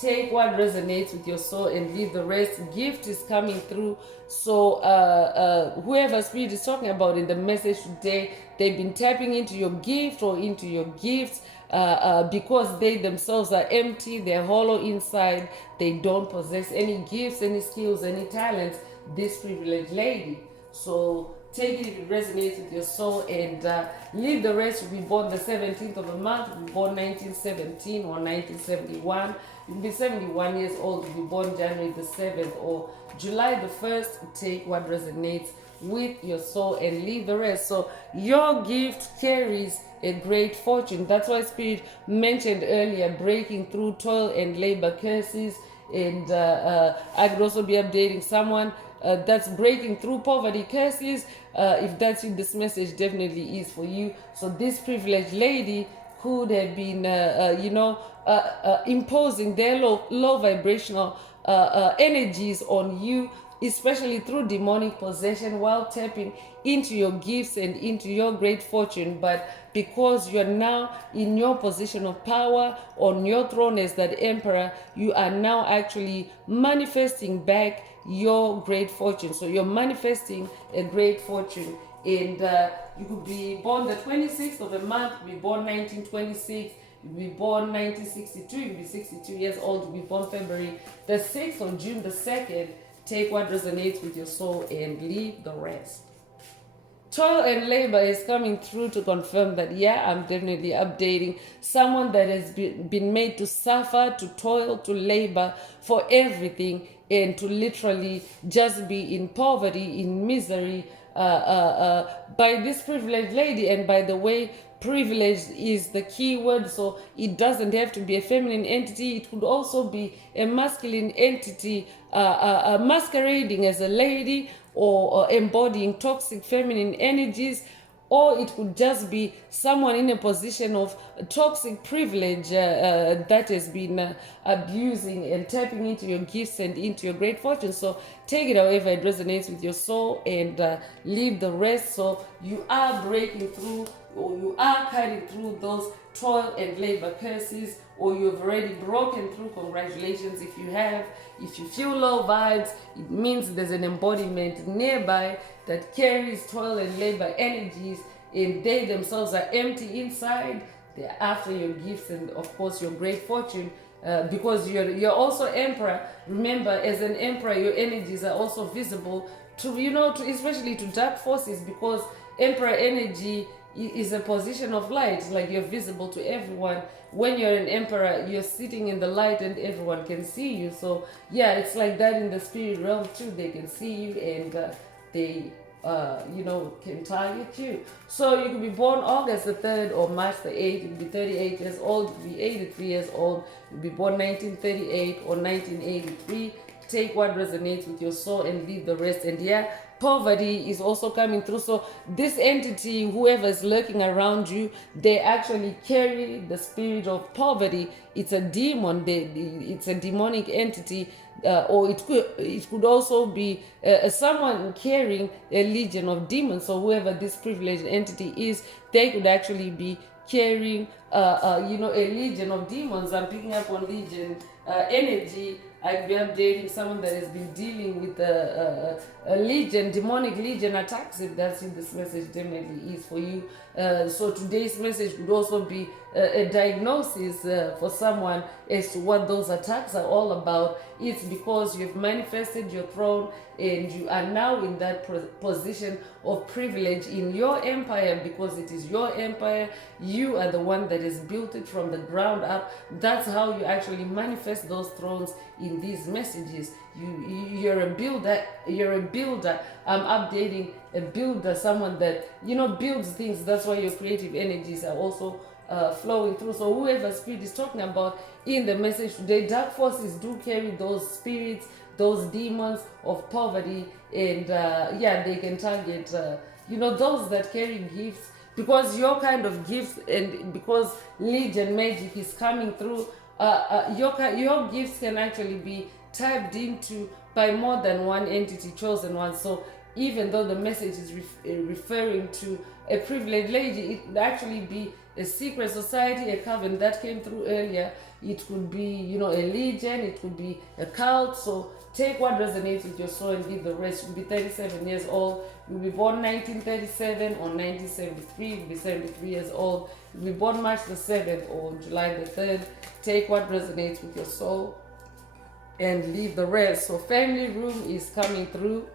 Take what resonates with your soul and leave the rest. Gift is coming through. So whoever spirit is talking about in the message today, they've been tapping into your gift or into your gifts because they themselves are empty, they're hollow inside, they don't possess any gifts, any skills, any talents, this privileged lady. So take it if it resonates with your soul and leave the rest. You'll be born the 17th of a month, you'll be born 1917 or 1971. You'll be 71 years old, you'll be born January the 7th or July the 1st. Take what resonates with your soul and leave the rest. So your gift carries a great fortune. That's why Spirit mentioned earlier, breaking through toil and labor curses. And I could also be updating someone that's breaking through poverty curses. If that's you, this message definitely is for you. So this privileged lady could have been, imposing their low vibrational energies on you, especially through demonic possession, while tapping into your gifts and into your great fortune. But because you're now in your position of power on your throne as that emperor, you are now actually manifesting back your great fortune. So you're manifesting a great fortune. And you could be born the 26th of a month, be born 1926, you be born 1962, you be 62 years old, you be born February the 6th or June the 2nd. Take what resonates with your soul and leave the rest. Toil and labor is coming through to confirm that, yeah, I'm definitely updating someone that has been made to suffer, to toil, to labor for everything, and to literally just be in poverty, in misery, by this privileged lady. And by the way, privileged is the key word, so it doesn't have to be a feminine entity. It could also be a masculine entity masquerading as a lady, or embodying toxic feminine energies, or it could just be someone in a position of toxic privilege that has been abusing and tapping into your gifts and into your great fortune. So take it however it resonates with your soul and leave the rest. So you are breaking through, or you are cutting through those toil and labor curses, or you've already broken through. Congratulations if you have. If you feel low vibes, it means there's an embodiment nearby that carries toil and labor energies, and they themselves are empty inside. They're after your gifts and of course your great fortune, because you're also emperor. Remember, as an emperor, your energies are also visible to especially to dark forces, because emperor energy is a position of light. Like, you're visible to everyone. When you're an emperor, you're sitting in the light and everyone can see you. So yeah, it's like that in the spirit realm too. They can see you and they can target you. So you could be born August the 3rd or March the 8th. You could be 38 years old, you could be 83 years old, you could be born 1938 or 1983. Take what resonates with your soul and leave the rest. And yeah, poverty is also coming through. So this entity, whoever is lurking around you, they actually carry the spirit of poverty. It's a demon. It's a demonic entity, or it could also be someone carrying a legion of demons. So whoever this privileged entity is, they could actually be carrying a legion of demons. I'm picking up on legion energy. I'd be updating someone that has been dealing with a legion, demonic legion attacks. If that's in this message, definitely is for you. So today's message could also be a diagnosis for someone as to what those attacks are all about. It's because you've manifested your throne and you are now in that position of privilege in your empire, because it is your empire. You are the one that has built it from the ground up. That's how you actually manifest those thrones in these messages. You're a builder. You're a builder. I'm updating a builder, someone that, you know, builds things. That's why your creative energies are also flowing through. So whoever spirit is talking about in the message today, dark forces do carry those spirits, those demons of poverty, and they can target you know, those that carry gifts, because your kind of gifts, and because legion magic is coming through, your gifts can actually be tapped into by more than one entity, chosen one. So even though the message is referring to a privileged lady, it could actually be a secret society, a coven that came through earlier. It could be, you know, a legion, it could be a cult. So take what resonates with your soul and give the rest. You'll be 37 years old. You'll be born 1937 or 1973. You'll be 73 years old. You'll be born March the 7th or July the 3rd. Take what resonates with your soul and leave the rest. So family room is coming through.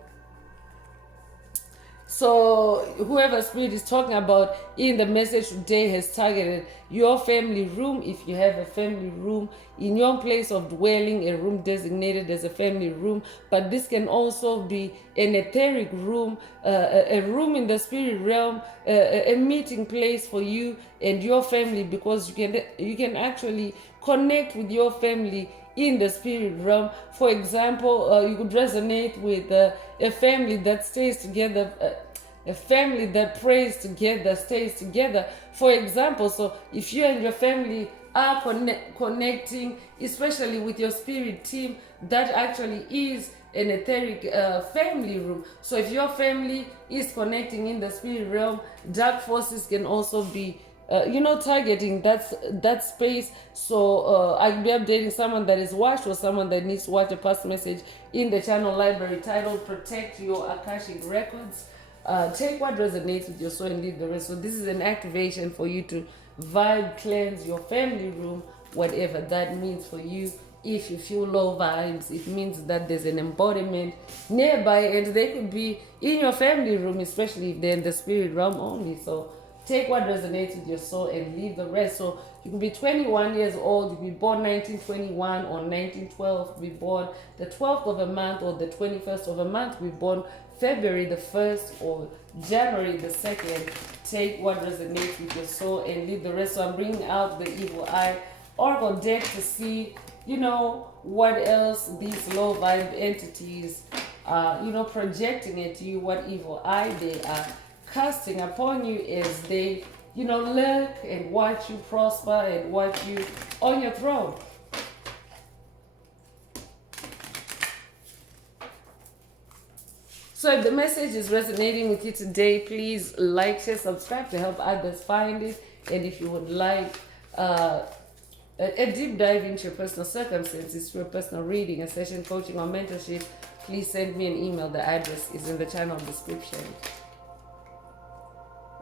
So whoever spirit is talking about in the message today has targeted your family room. If you have a family room in your place of dwelling, a room designated as a family room, but this can also be an etheric room, a room in the spirit realm, a meeting place for you and your family, because you can actually connect with your family in the spirit realm. For example, you could resonate with a family that stays together, a family that prays together, stays together, for example. So if you and your family are connecting, especially with your spirit team, that actually is an etheric family room. So if your family is connecting in the spirit realm, dark forces can also be targeting that space. So I'll be updating someone that is watched or someone that needs to watch a past message in the channel library titled Protect Your Akashic Records. Take what resonates with your soul and leave the rest. So this is an activation for you to vibe cleanse your family room, whatever that means for you. If you feel low vibes, it means that there's an embodiment nearby, and they could be in your family room, especially if they're in the spirit realm only. So take what resonates with your soul and leave the rest. So you can be 21 years old, you can be born 1921 or 1912, be born the 12th of a month or the 21st of a month, be born February the 1st or January the 2nd. Take what resonates with your soul and leave the rest. So I'm bringing out the Evil Eye Oracle deck to see, what else these low vibe entities are, projecting at you, what evil eye they are casting upon you as they, lurk and watch you prosper and watch you on your throne. So if the message is resonating with you today, please like, share, subscribe to help others find it. And if you would like a deep dive into your personal circumstances through a personal reading, a session coaching or mentorship, please send me an email. The address is in the channel description.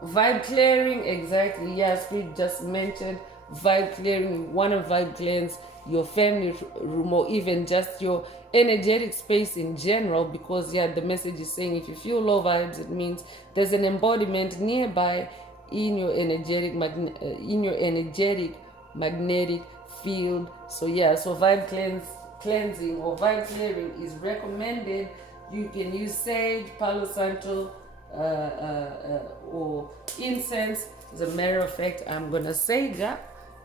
Vibe clearing, exactly. Yes, we just mentioned vibe clearing. You want to vibe cleanse your family room or even just your energetic space in general, because the message is saying if you feel low vibes, it means there's an embodiment nearby in your energetic magnetic field. So so vibe cleansing or vibe clearing is recommended. You can use sage, palo santo, or incense. As a matter of fact, I'm gonna say that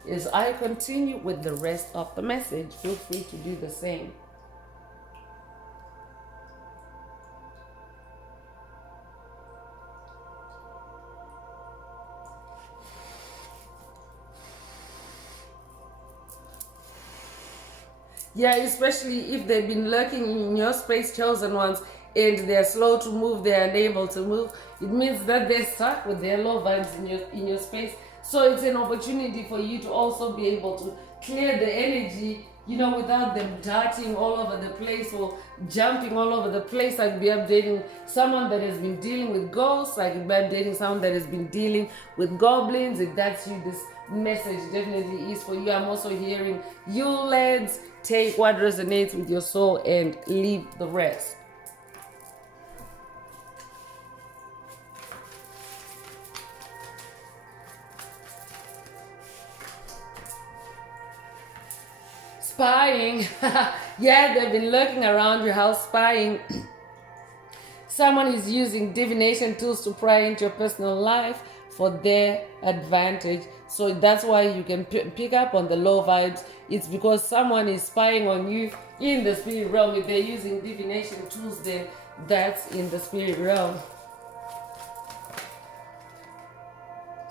as I continue with the rest of the message. Feel free to do the same. Especially if they've been lurking in your space, chosen ones, and they're slow to move, they're unable to move. It means that they're stuck with their low vibes in your space. So it's an opportunity for you to also be able to clear the energy, without them darting all over the place or jumping all over the place. I could be updating someone that has been dealing with ghosts. I could be updating someone that has been dealing with goblins. If that's you, this message definitely is for you. I'm also hearing you lads. Take what resonates with your soul and leave the rest. Spying. Yeah, they've been lurking around your house spying. Someone is using divination tools to pry into your personal life for their advantage. So that's why you can pick up on the low vibes. It's because someone is spying on you in the spirit realm. If they're using divination tools, then that's in the spirit realm.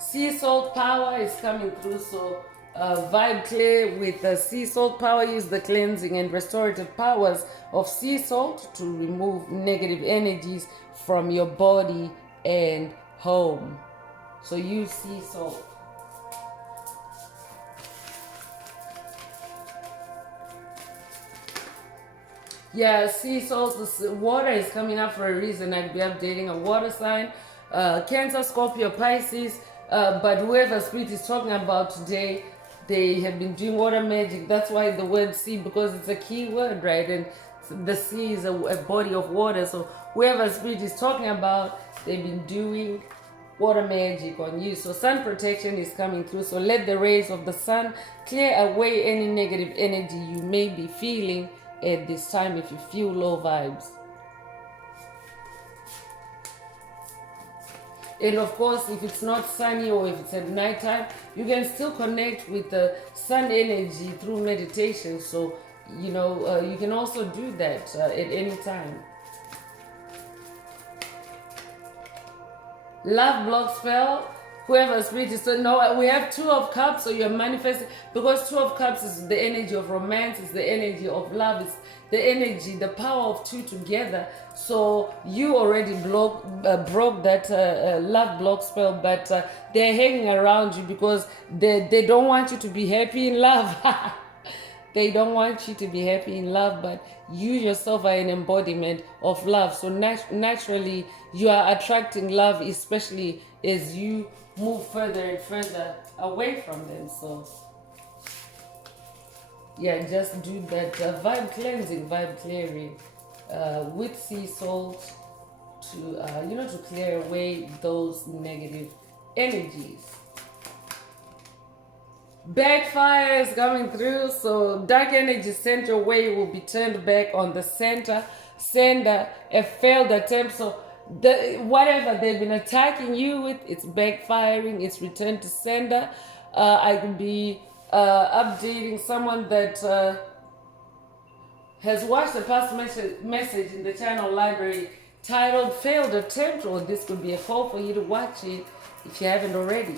Sea salt power is coming through. So vibe clear with the sea salt power. Use the cleansing and restorative powers of sea salt to remove negative energies from your body and home. So use sea salt. Yeah, sea salt, water is coming up for a reason. I'd be updating a water sign. Cancer, Scorpio, Pisces. But whoever spirit is talking about today, they have been doing water magic. That's why the word sea, because it's a key word, right? And the sea is a body of water. So whoever spirit is talking about, they've been doing water magic on you. So sun protection is coming through. So let the rays of the sun clear away any negative energy you may be feeling at this time if you feel low vibes. And of course, if it's not sunny or if it's at nighttime, you can still connect with the sun energy through meditation. So, you know, you can also do that at any time. Love block spell. Whoever spirit is, so no, we have Two of Cups, so you're manifesting, because Two of Cups is the energy of romance, it's the energy of love, it's the energy, the power of two together. So you already broke that love block spell, but they're hanging around you because they don't want you to be happy in love. They don't want you to be happy in love, but you yourself are an embodiment of love. So naturally, you are attracting love, especially as you move further and further away from them. So, yeah, just do that vibe cleansing, vibe clearing with sea salt to, to clear away those negative energies. Backfire is coming through, so dark energy sent your way will be turned back on the sender, a failed attempt. So whatever they've been attacking you with, it's backfiring, it's returned to sender. I could be updating someone that has watched a past message in the channel library titled Failed Attempt, or this could be a call for you to watch it if you haven't already.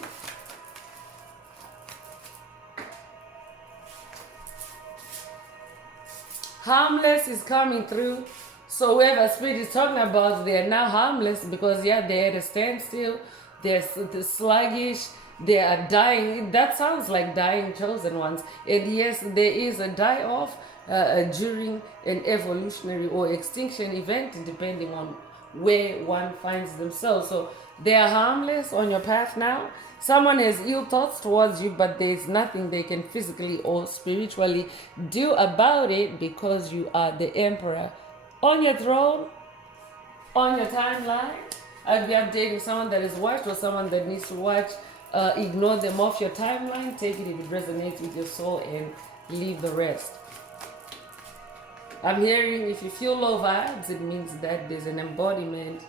Harmless is coming through. So whoever spirit is talking about, they are now harmless because, yeah, they're at a standstill. They're sluggish. They are dying. That sounds like dying chosen ones. And yes, there is a die-off during an evolutionary or extinction event, depending on where one finds themselves. So they are harmless on your path now. Someone has ill thoughts towards you, but there's nothing they can physically or spiritually do about it because you are the emperor on your throne, on your timeline. I'll be updating someone that is watched or someone that needs to watch. Ignore them off your timeline. Take it if it resonates with your soul and leave the rest. I'm hearing if you feel low vibes, it means that there's an embodiment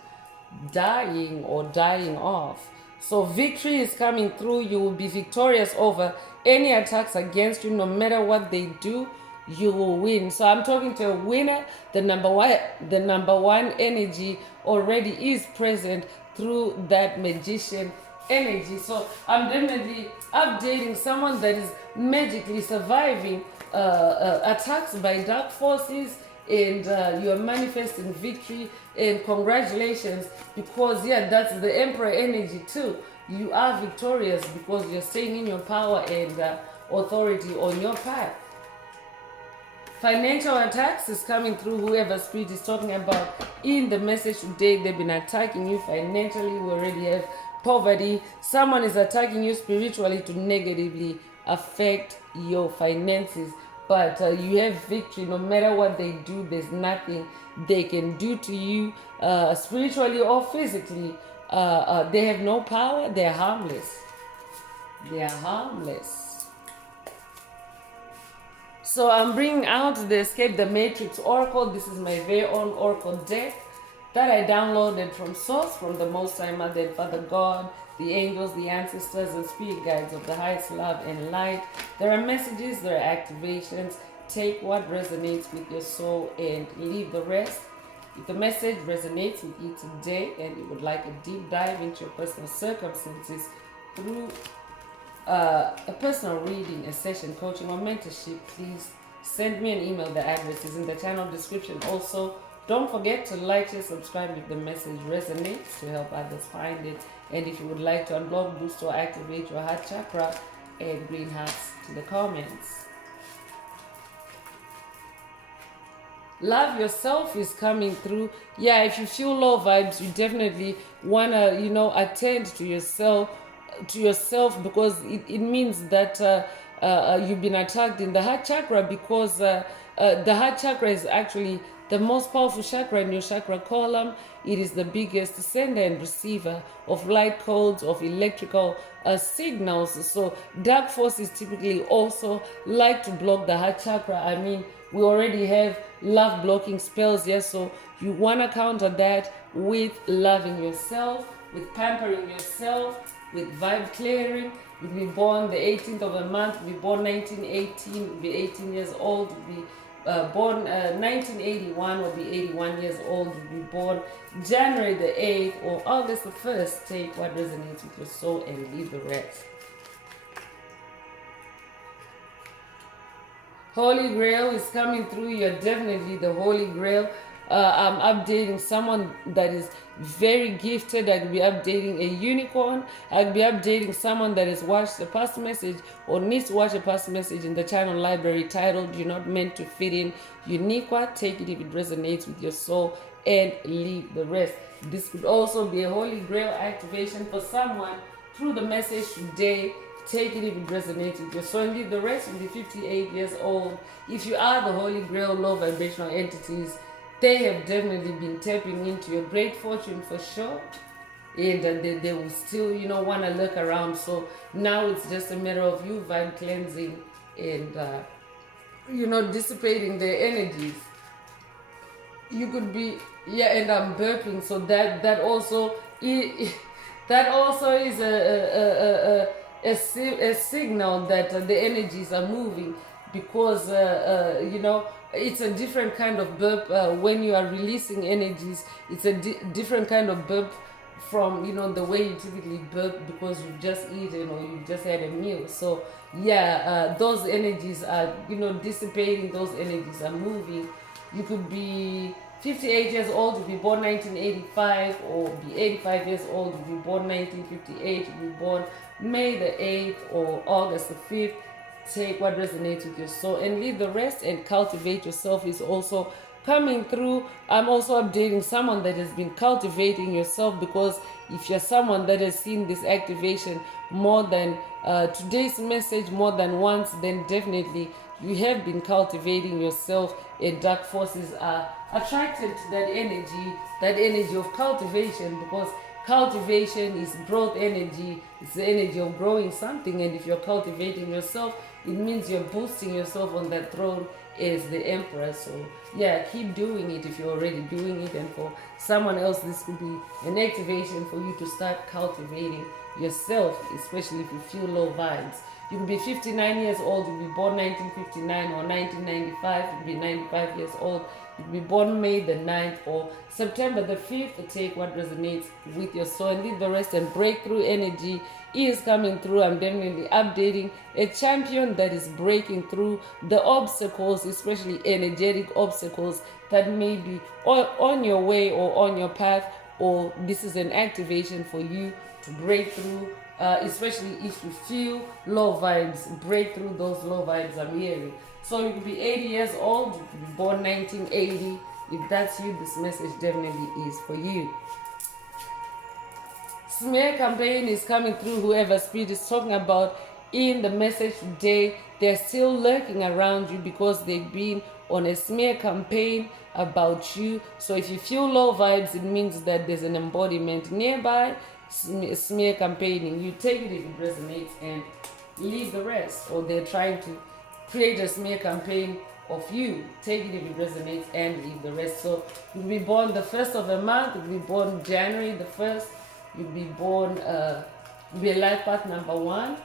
dying or dying off. So victory is coming through. You will be victorious over any attacks against you. No matter what they do, you will win. So I'm talking to a winner. The number one energy already is present through that magician energy. So I'm definitely updating someone that is magically surviving attacks by dark forces, and you're manifesting victory, and congratulations, because yeah, that's the emperor energy too. You are victorious because you're staying in your power and authority on your path. Financial attacks is coming through. Whoever spirit is talking about in the message today, they've been attacking you financially. We already have poverty. Someone is attacking you spiritually to negatively affect your finances, but you have victory. No matter what they do, there's nothing they can do to you spiritually or physically. They have no power. They're harmless. They are harmless. So I'm bringing out the Escape the Matrix Oracle. This is my very own Oracle deck that I downloaded from Source, from the Most High Mother and Father God, the angels, the ancestors, and spirit guides of the highest love and light. There are messages, there are activations. Take what resonates with your soul and leave the rest. If the message resonates with you today and you would like a deep dive into your personal circumstances through a personal reading, a session, coaching, or mentorship, please send me an email. The address is in the channel description. Also, don't forget to like, share, subscribe if the message resonates to help others find it. And if you would like to unblock, boost, or activate your heart chakra, add green hearts to the comments. Love yourself is coming through. Yeah, if you feel low vibes, you definitely want to, attend to yourself, because it means that you've been attacked in the heart chakra, because the heart chakra is actually the most powerful chakra in your chakra column. It is the biggest sender and receiver of light codes, of electrical signals. So dark forces typically also like to block the heart chakra. I mean, we already have love blocking spells, yes, so you want to counter that with loving yourself, with pampering yourself, with vibe clearing. You'll be born the 18th of the month, you'll be born 1918, you'll be 18 years old, you'll be born 1981, will be 81 years old, you'll be born January the 8th or August the 1st. Take what resonates with your soul and leave the rest. Holy Grail is coming through. You're definitely the Holy Grail. I'm updating someone that is very gifted. I could be updating a unicorn. I could be updating someone that has watched a past message or needs to watch a past message in the channel library titled "You're Not Meant to Fit In." Uniqua, take it if it resonates with your soul and leave the rest. This could also be a Holy Grail activation for someone through the message today. Take it if it resonates with you. So indeed, the rest will be 58 years old. If you are the Holy Grail low vibrational entities, they have definitely been tapping into your great fortune for sure. And they will still, want to look around. So now it's just a matter of you vibe cleansing and, dissipating their energies. You could be, and I'm burping. So that also is a signal that the energies are moving, because it's a different kind of burp when you are releasing energies. It's a different kind of burp from the way you typically burp because you've just eaten or you've just had a meal. So those energies are dissipating, those energies are moving. You could be 58 years old, you'll be born 1985, or be 85 years old, you'll be born 1958, you'll be born May the 8th or August the 5th. Take what resonates with your soul and leave the rest, and cultivate yourself is also coming through. I'm also updating someone that has been cultivating yourself, because if you're someone that has seen this activation more than today's message more than once, then definitely you have been cultivating yourself, and dark forces are attracted to that energy of cultivation, because cultivation is growth energy. It's the energy of growing something, and if you're cultivating yourself, it means you're boosting yourself on that throne as the emperor. So keep doing it if you're already doing it, and for someone else this could be an activation for you to start cultivating yourself, especially if you feel low vibes. You could be 59 years old, you'll be born 1959 or 1995, you'll be 95 years old, you'll be born May the 9th or September the 5th. Take what resonates with your soul and leave the rest. And breakthrough energy is coming through. I'm definitely updating a champion that is breaking through the obstacles, especially energetic obstacles that may be on your way or on your path, or this is an activation for you to break through. Especially if you feel low vibes, break through those low vibes I'm hearing. So you could be 80 years old, you could be born 1980. If that's you, this message definitely is for you. Smear campaign is coming through. Whoever spirit is talking about in the message today, they're still lurking around you because they've been on a smear campaign about you. So if you feel low vibes, it means that there's an embodiment nearby smear campaigning. You take it if it resonates and leave the rest, or they're trying to create a smear campaign of you. Take it if it resonates and leave the rest. So you'll be born the 1st of a month, you'll be born January the 1st, you'll be born, you'll be a life path number 1.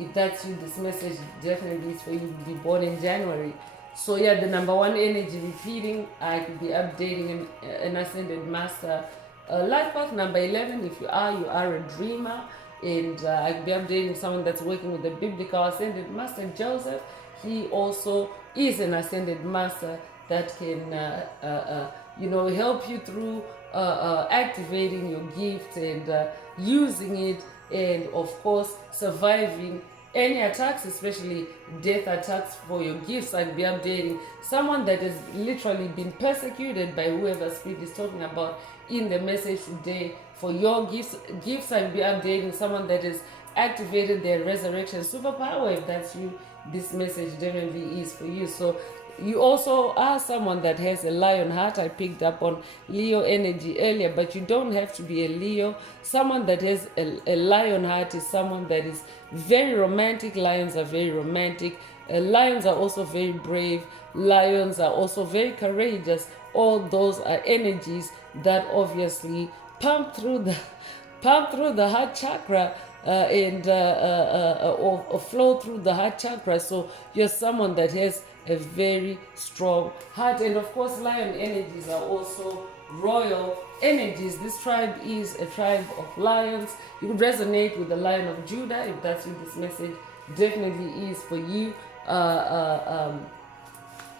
If that's you, this message definitely is for you. You'll be born in January. So yeah, the number 1 energy repeating, I could be updating an ascended master. Life path number 11, if you are a dreamer. And I could be updating someone that's working with the biblical ascended master, Joseph. He also is an ascended master that can, help you through activating your gift and using it, and of course surviving any attacks, especially death attacks for your gifts. I'd be updating someone that has literally been persecuted by whoever spirit is talking about in the message today. For your gifts, I'd be updating someone that has activated their resurrection superpower. If that's you, this message definitely is for you. So you also are someone that has a lion heart. I picked up on Leo energy earlier, but you don't have to be a Leo. Someone that has a lion heart is someone that is very romantic. Lions are very romantic. Lions are also very brave. Lions are also very courageous. All those are energies that obviously pump through the heart chakra or flow through the heart chakra. So you're someone that has a very strong heart. And of course, lion energies are also royal energies. This tribe is a tribe of lions. You could resonate with the Lion of Judah. If that's what this message definitely is for you.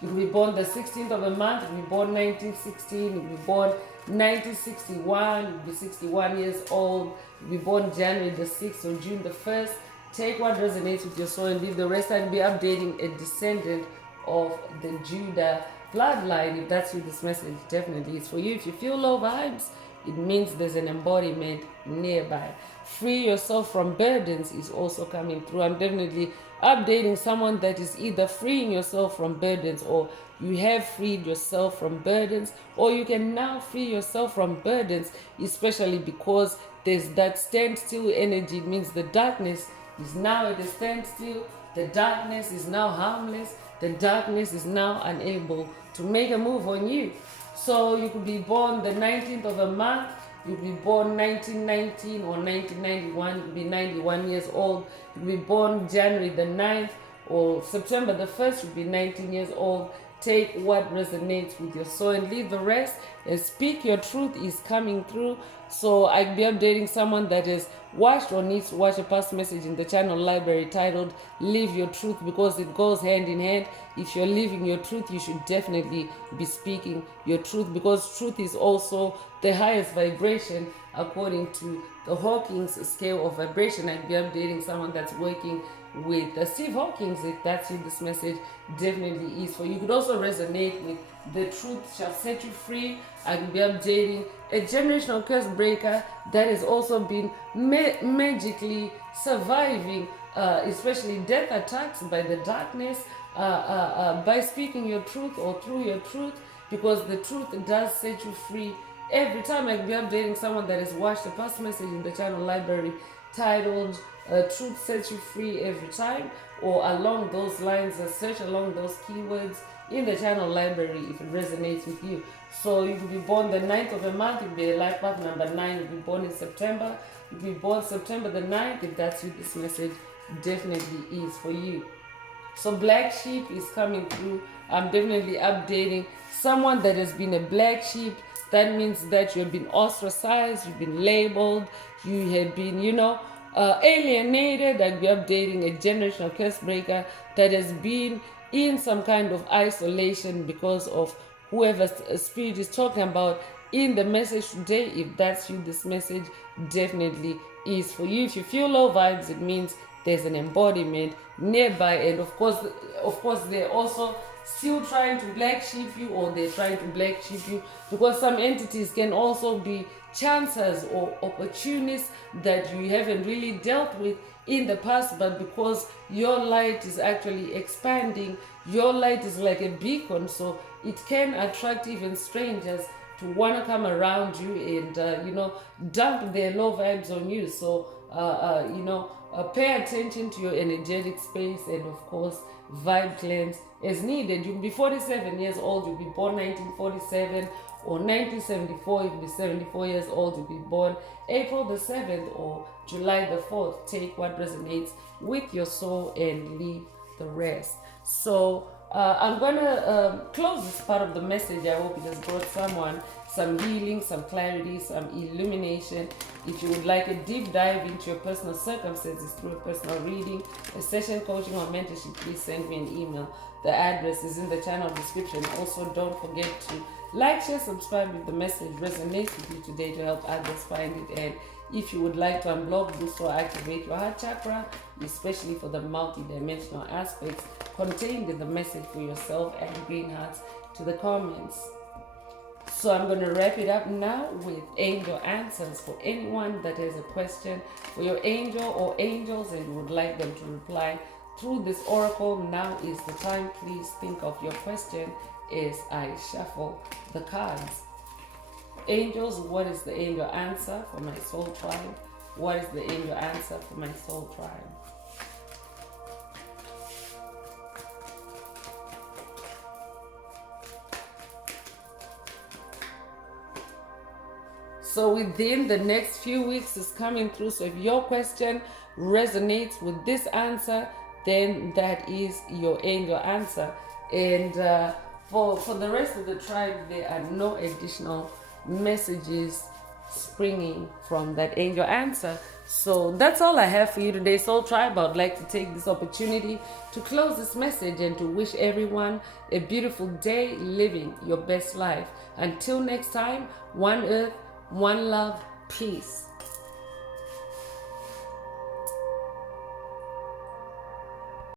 You will be born the 16th of a month. You will be born 1916. You will be born 1961. You will be 61 years old. You will be born January the 6th or June the 1st. Take what resonates with your soul and leave the rest. I'll be updating a descendant of the Judah bloodline. If that's you, this message definitely is for you. If you feel low vibes, it means there's an embodiment nearby. Free yourself from burdens is also coming through. I'm definitely updating someone that is either freeing yourself from burdens, or you have freed yourself from burdens, or you can now free yourself from burdens, especially because there's that standstill energy. It means the darkness is now at a standstill. The darkness is now harmless. The darkness is now unable to make a move on you. So you could be born the 19th of a month. You could be born 1919 or 1991. You could be 91 years old. You could be born January the 9th or September the 1st. You could be 19 years old. Take what resonates with your soul and leave the rest. And speak your truth is coming through. So I'll be updating someone that has watched or needs to watch a past message in the channel library titled Live Your Truth, because it goes hand in hand. If you're living your truth, you should definitely be speaking your truth, because truth is also the highest vibration according to the Hawking's scale of vibration. I'll be updating someone that's working with Steve Hawking's. If that's you, this message definitely is for you. You could also resonate with The Truth Shall Set You Free. I will be updating a generational curse breaker that has also been magically surviving, especially death attacks by the darkness, by speaking your truth or through your truth, because the truth does set you free. Every time I will be updating someone that has watched a past message in the channel library titled Truth Sets You Free every time, or along those lines, search along those keywords in the channel library if it resonates with you. So you could be born the 9th of a month. You'll be a life path number 9. You'll be born in September. You'll be born September the 9th. If that's you, this message definitely is for you. So black sheep is coming through. I'm definitely updating someone that has been a black sheep. That means that you have been ostracized, you've been labeled, you have been, alienated. I'll be updating a generational curse breaker that has been in some kind of isolation because of whoever spirit is talking about in the message today. If that's you, this message definitely is for you. If you feel low vibes, it means there's an embodiment nearby. And of course they're also still trying to black sheep you, or they're trying to black sheep you, because some entities can also be chances or opportunists that you haven't really dealt with in the past, but because your light is actually expanding, your light is like a beacon, so it can attract even strangers to to want to come around you and, you know, dump their low vibes on you. So, you know, pay attention to your energetic space, and of course, vibe cleanse as needed. You'll be 47 years old, you'll be born 1947 or 1974, you'll be 74 years old, you'll be born April the 7th or July the 4th. Take what resonates with your soul and leave the rest. So I'm gonna close this part of the message. I hope it has brought someone some healing, some clarity, some illumination. If you would like a deep dive into your personal circumstances through a personal reading, a session coaching or mentorship, please send me an email. The address is in the channel description. Also, don't forget to like, share, subscribe if the message resonates with you today to help others find it. And if you would like to unblock, boost, or activate your heart chakra, especially for the multi-dimensional aspects contained in the message for yourself, and green hearts to the comments. So I'm going to wrap it up now with angel answers. For anyone that has a question for your angel or angels and you would like them to reply through this oracle, now is the time. Please think of your question as I shuffle the cards. Angels, what is the angel answer for my soul tribe? What is the angel answer for my soul tribe? So within the next few weeks is coming through. So if your question resonates with this answer, then that is your angel answer. And for the rest of the tribe, there are no additional messages springing from that angel answer. So that's all I have for you today, Soul Tribe. I would like to take this opportunity to close this message and to wish everyone a beautiful day living your best life. Until next time, one earth, one love, peace.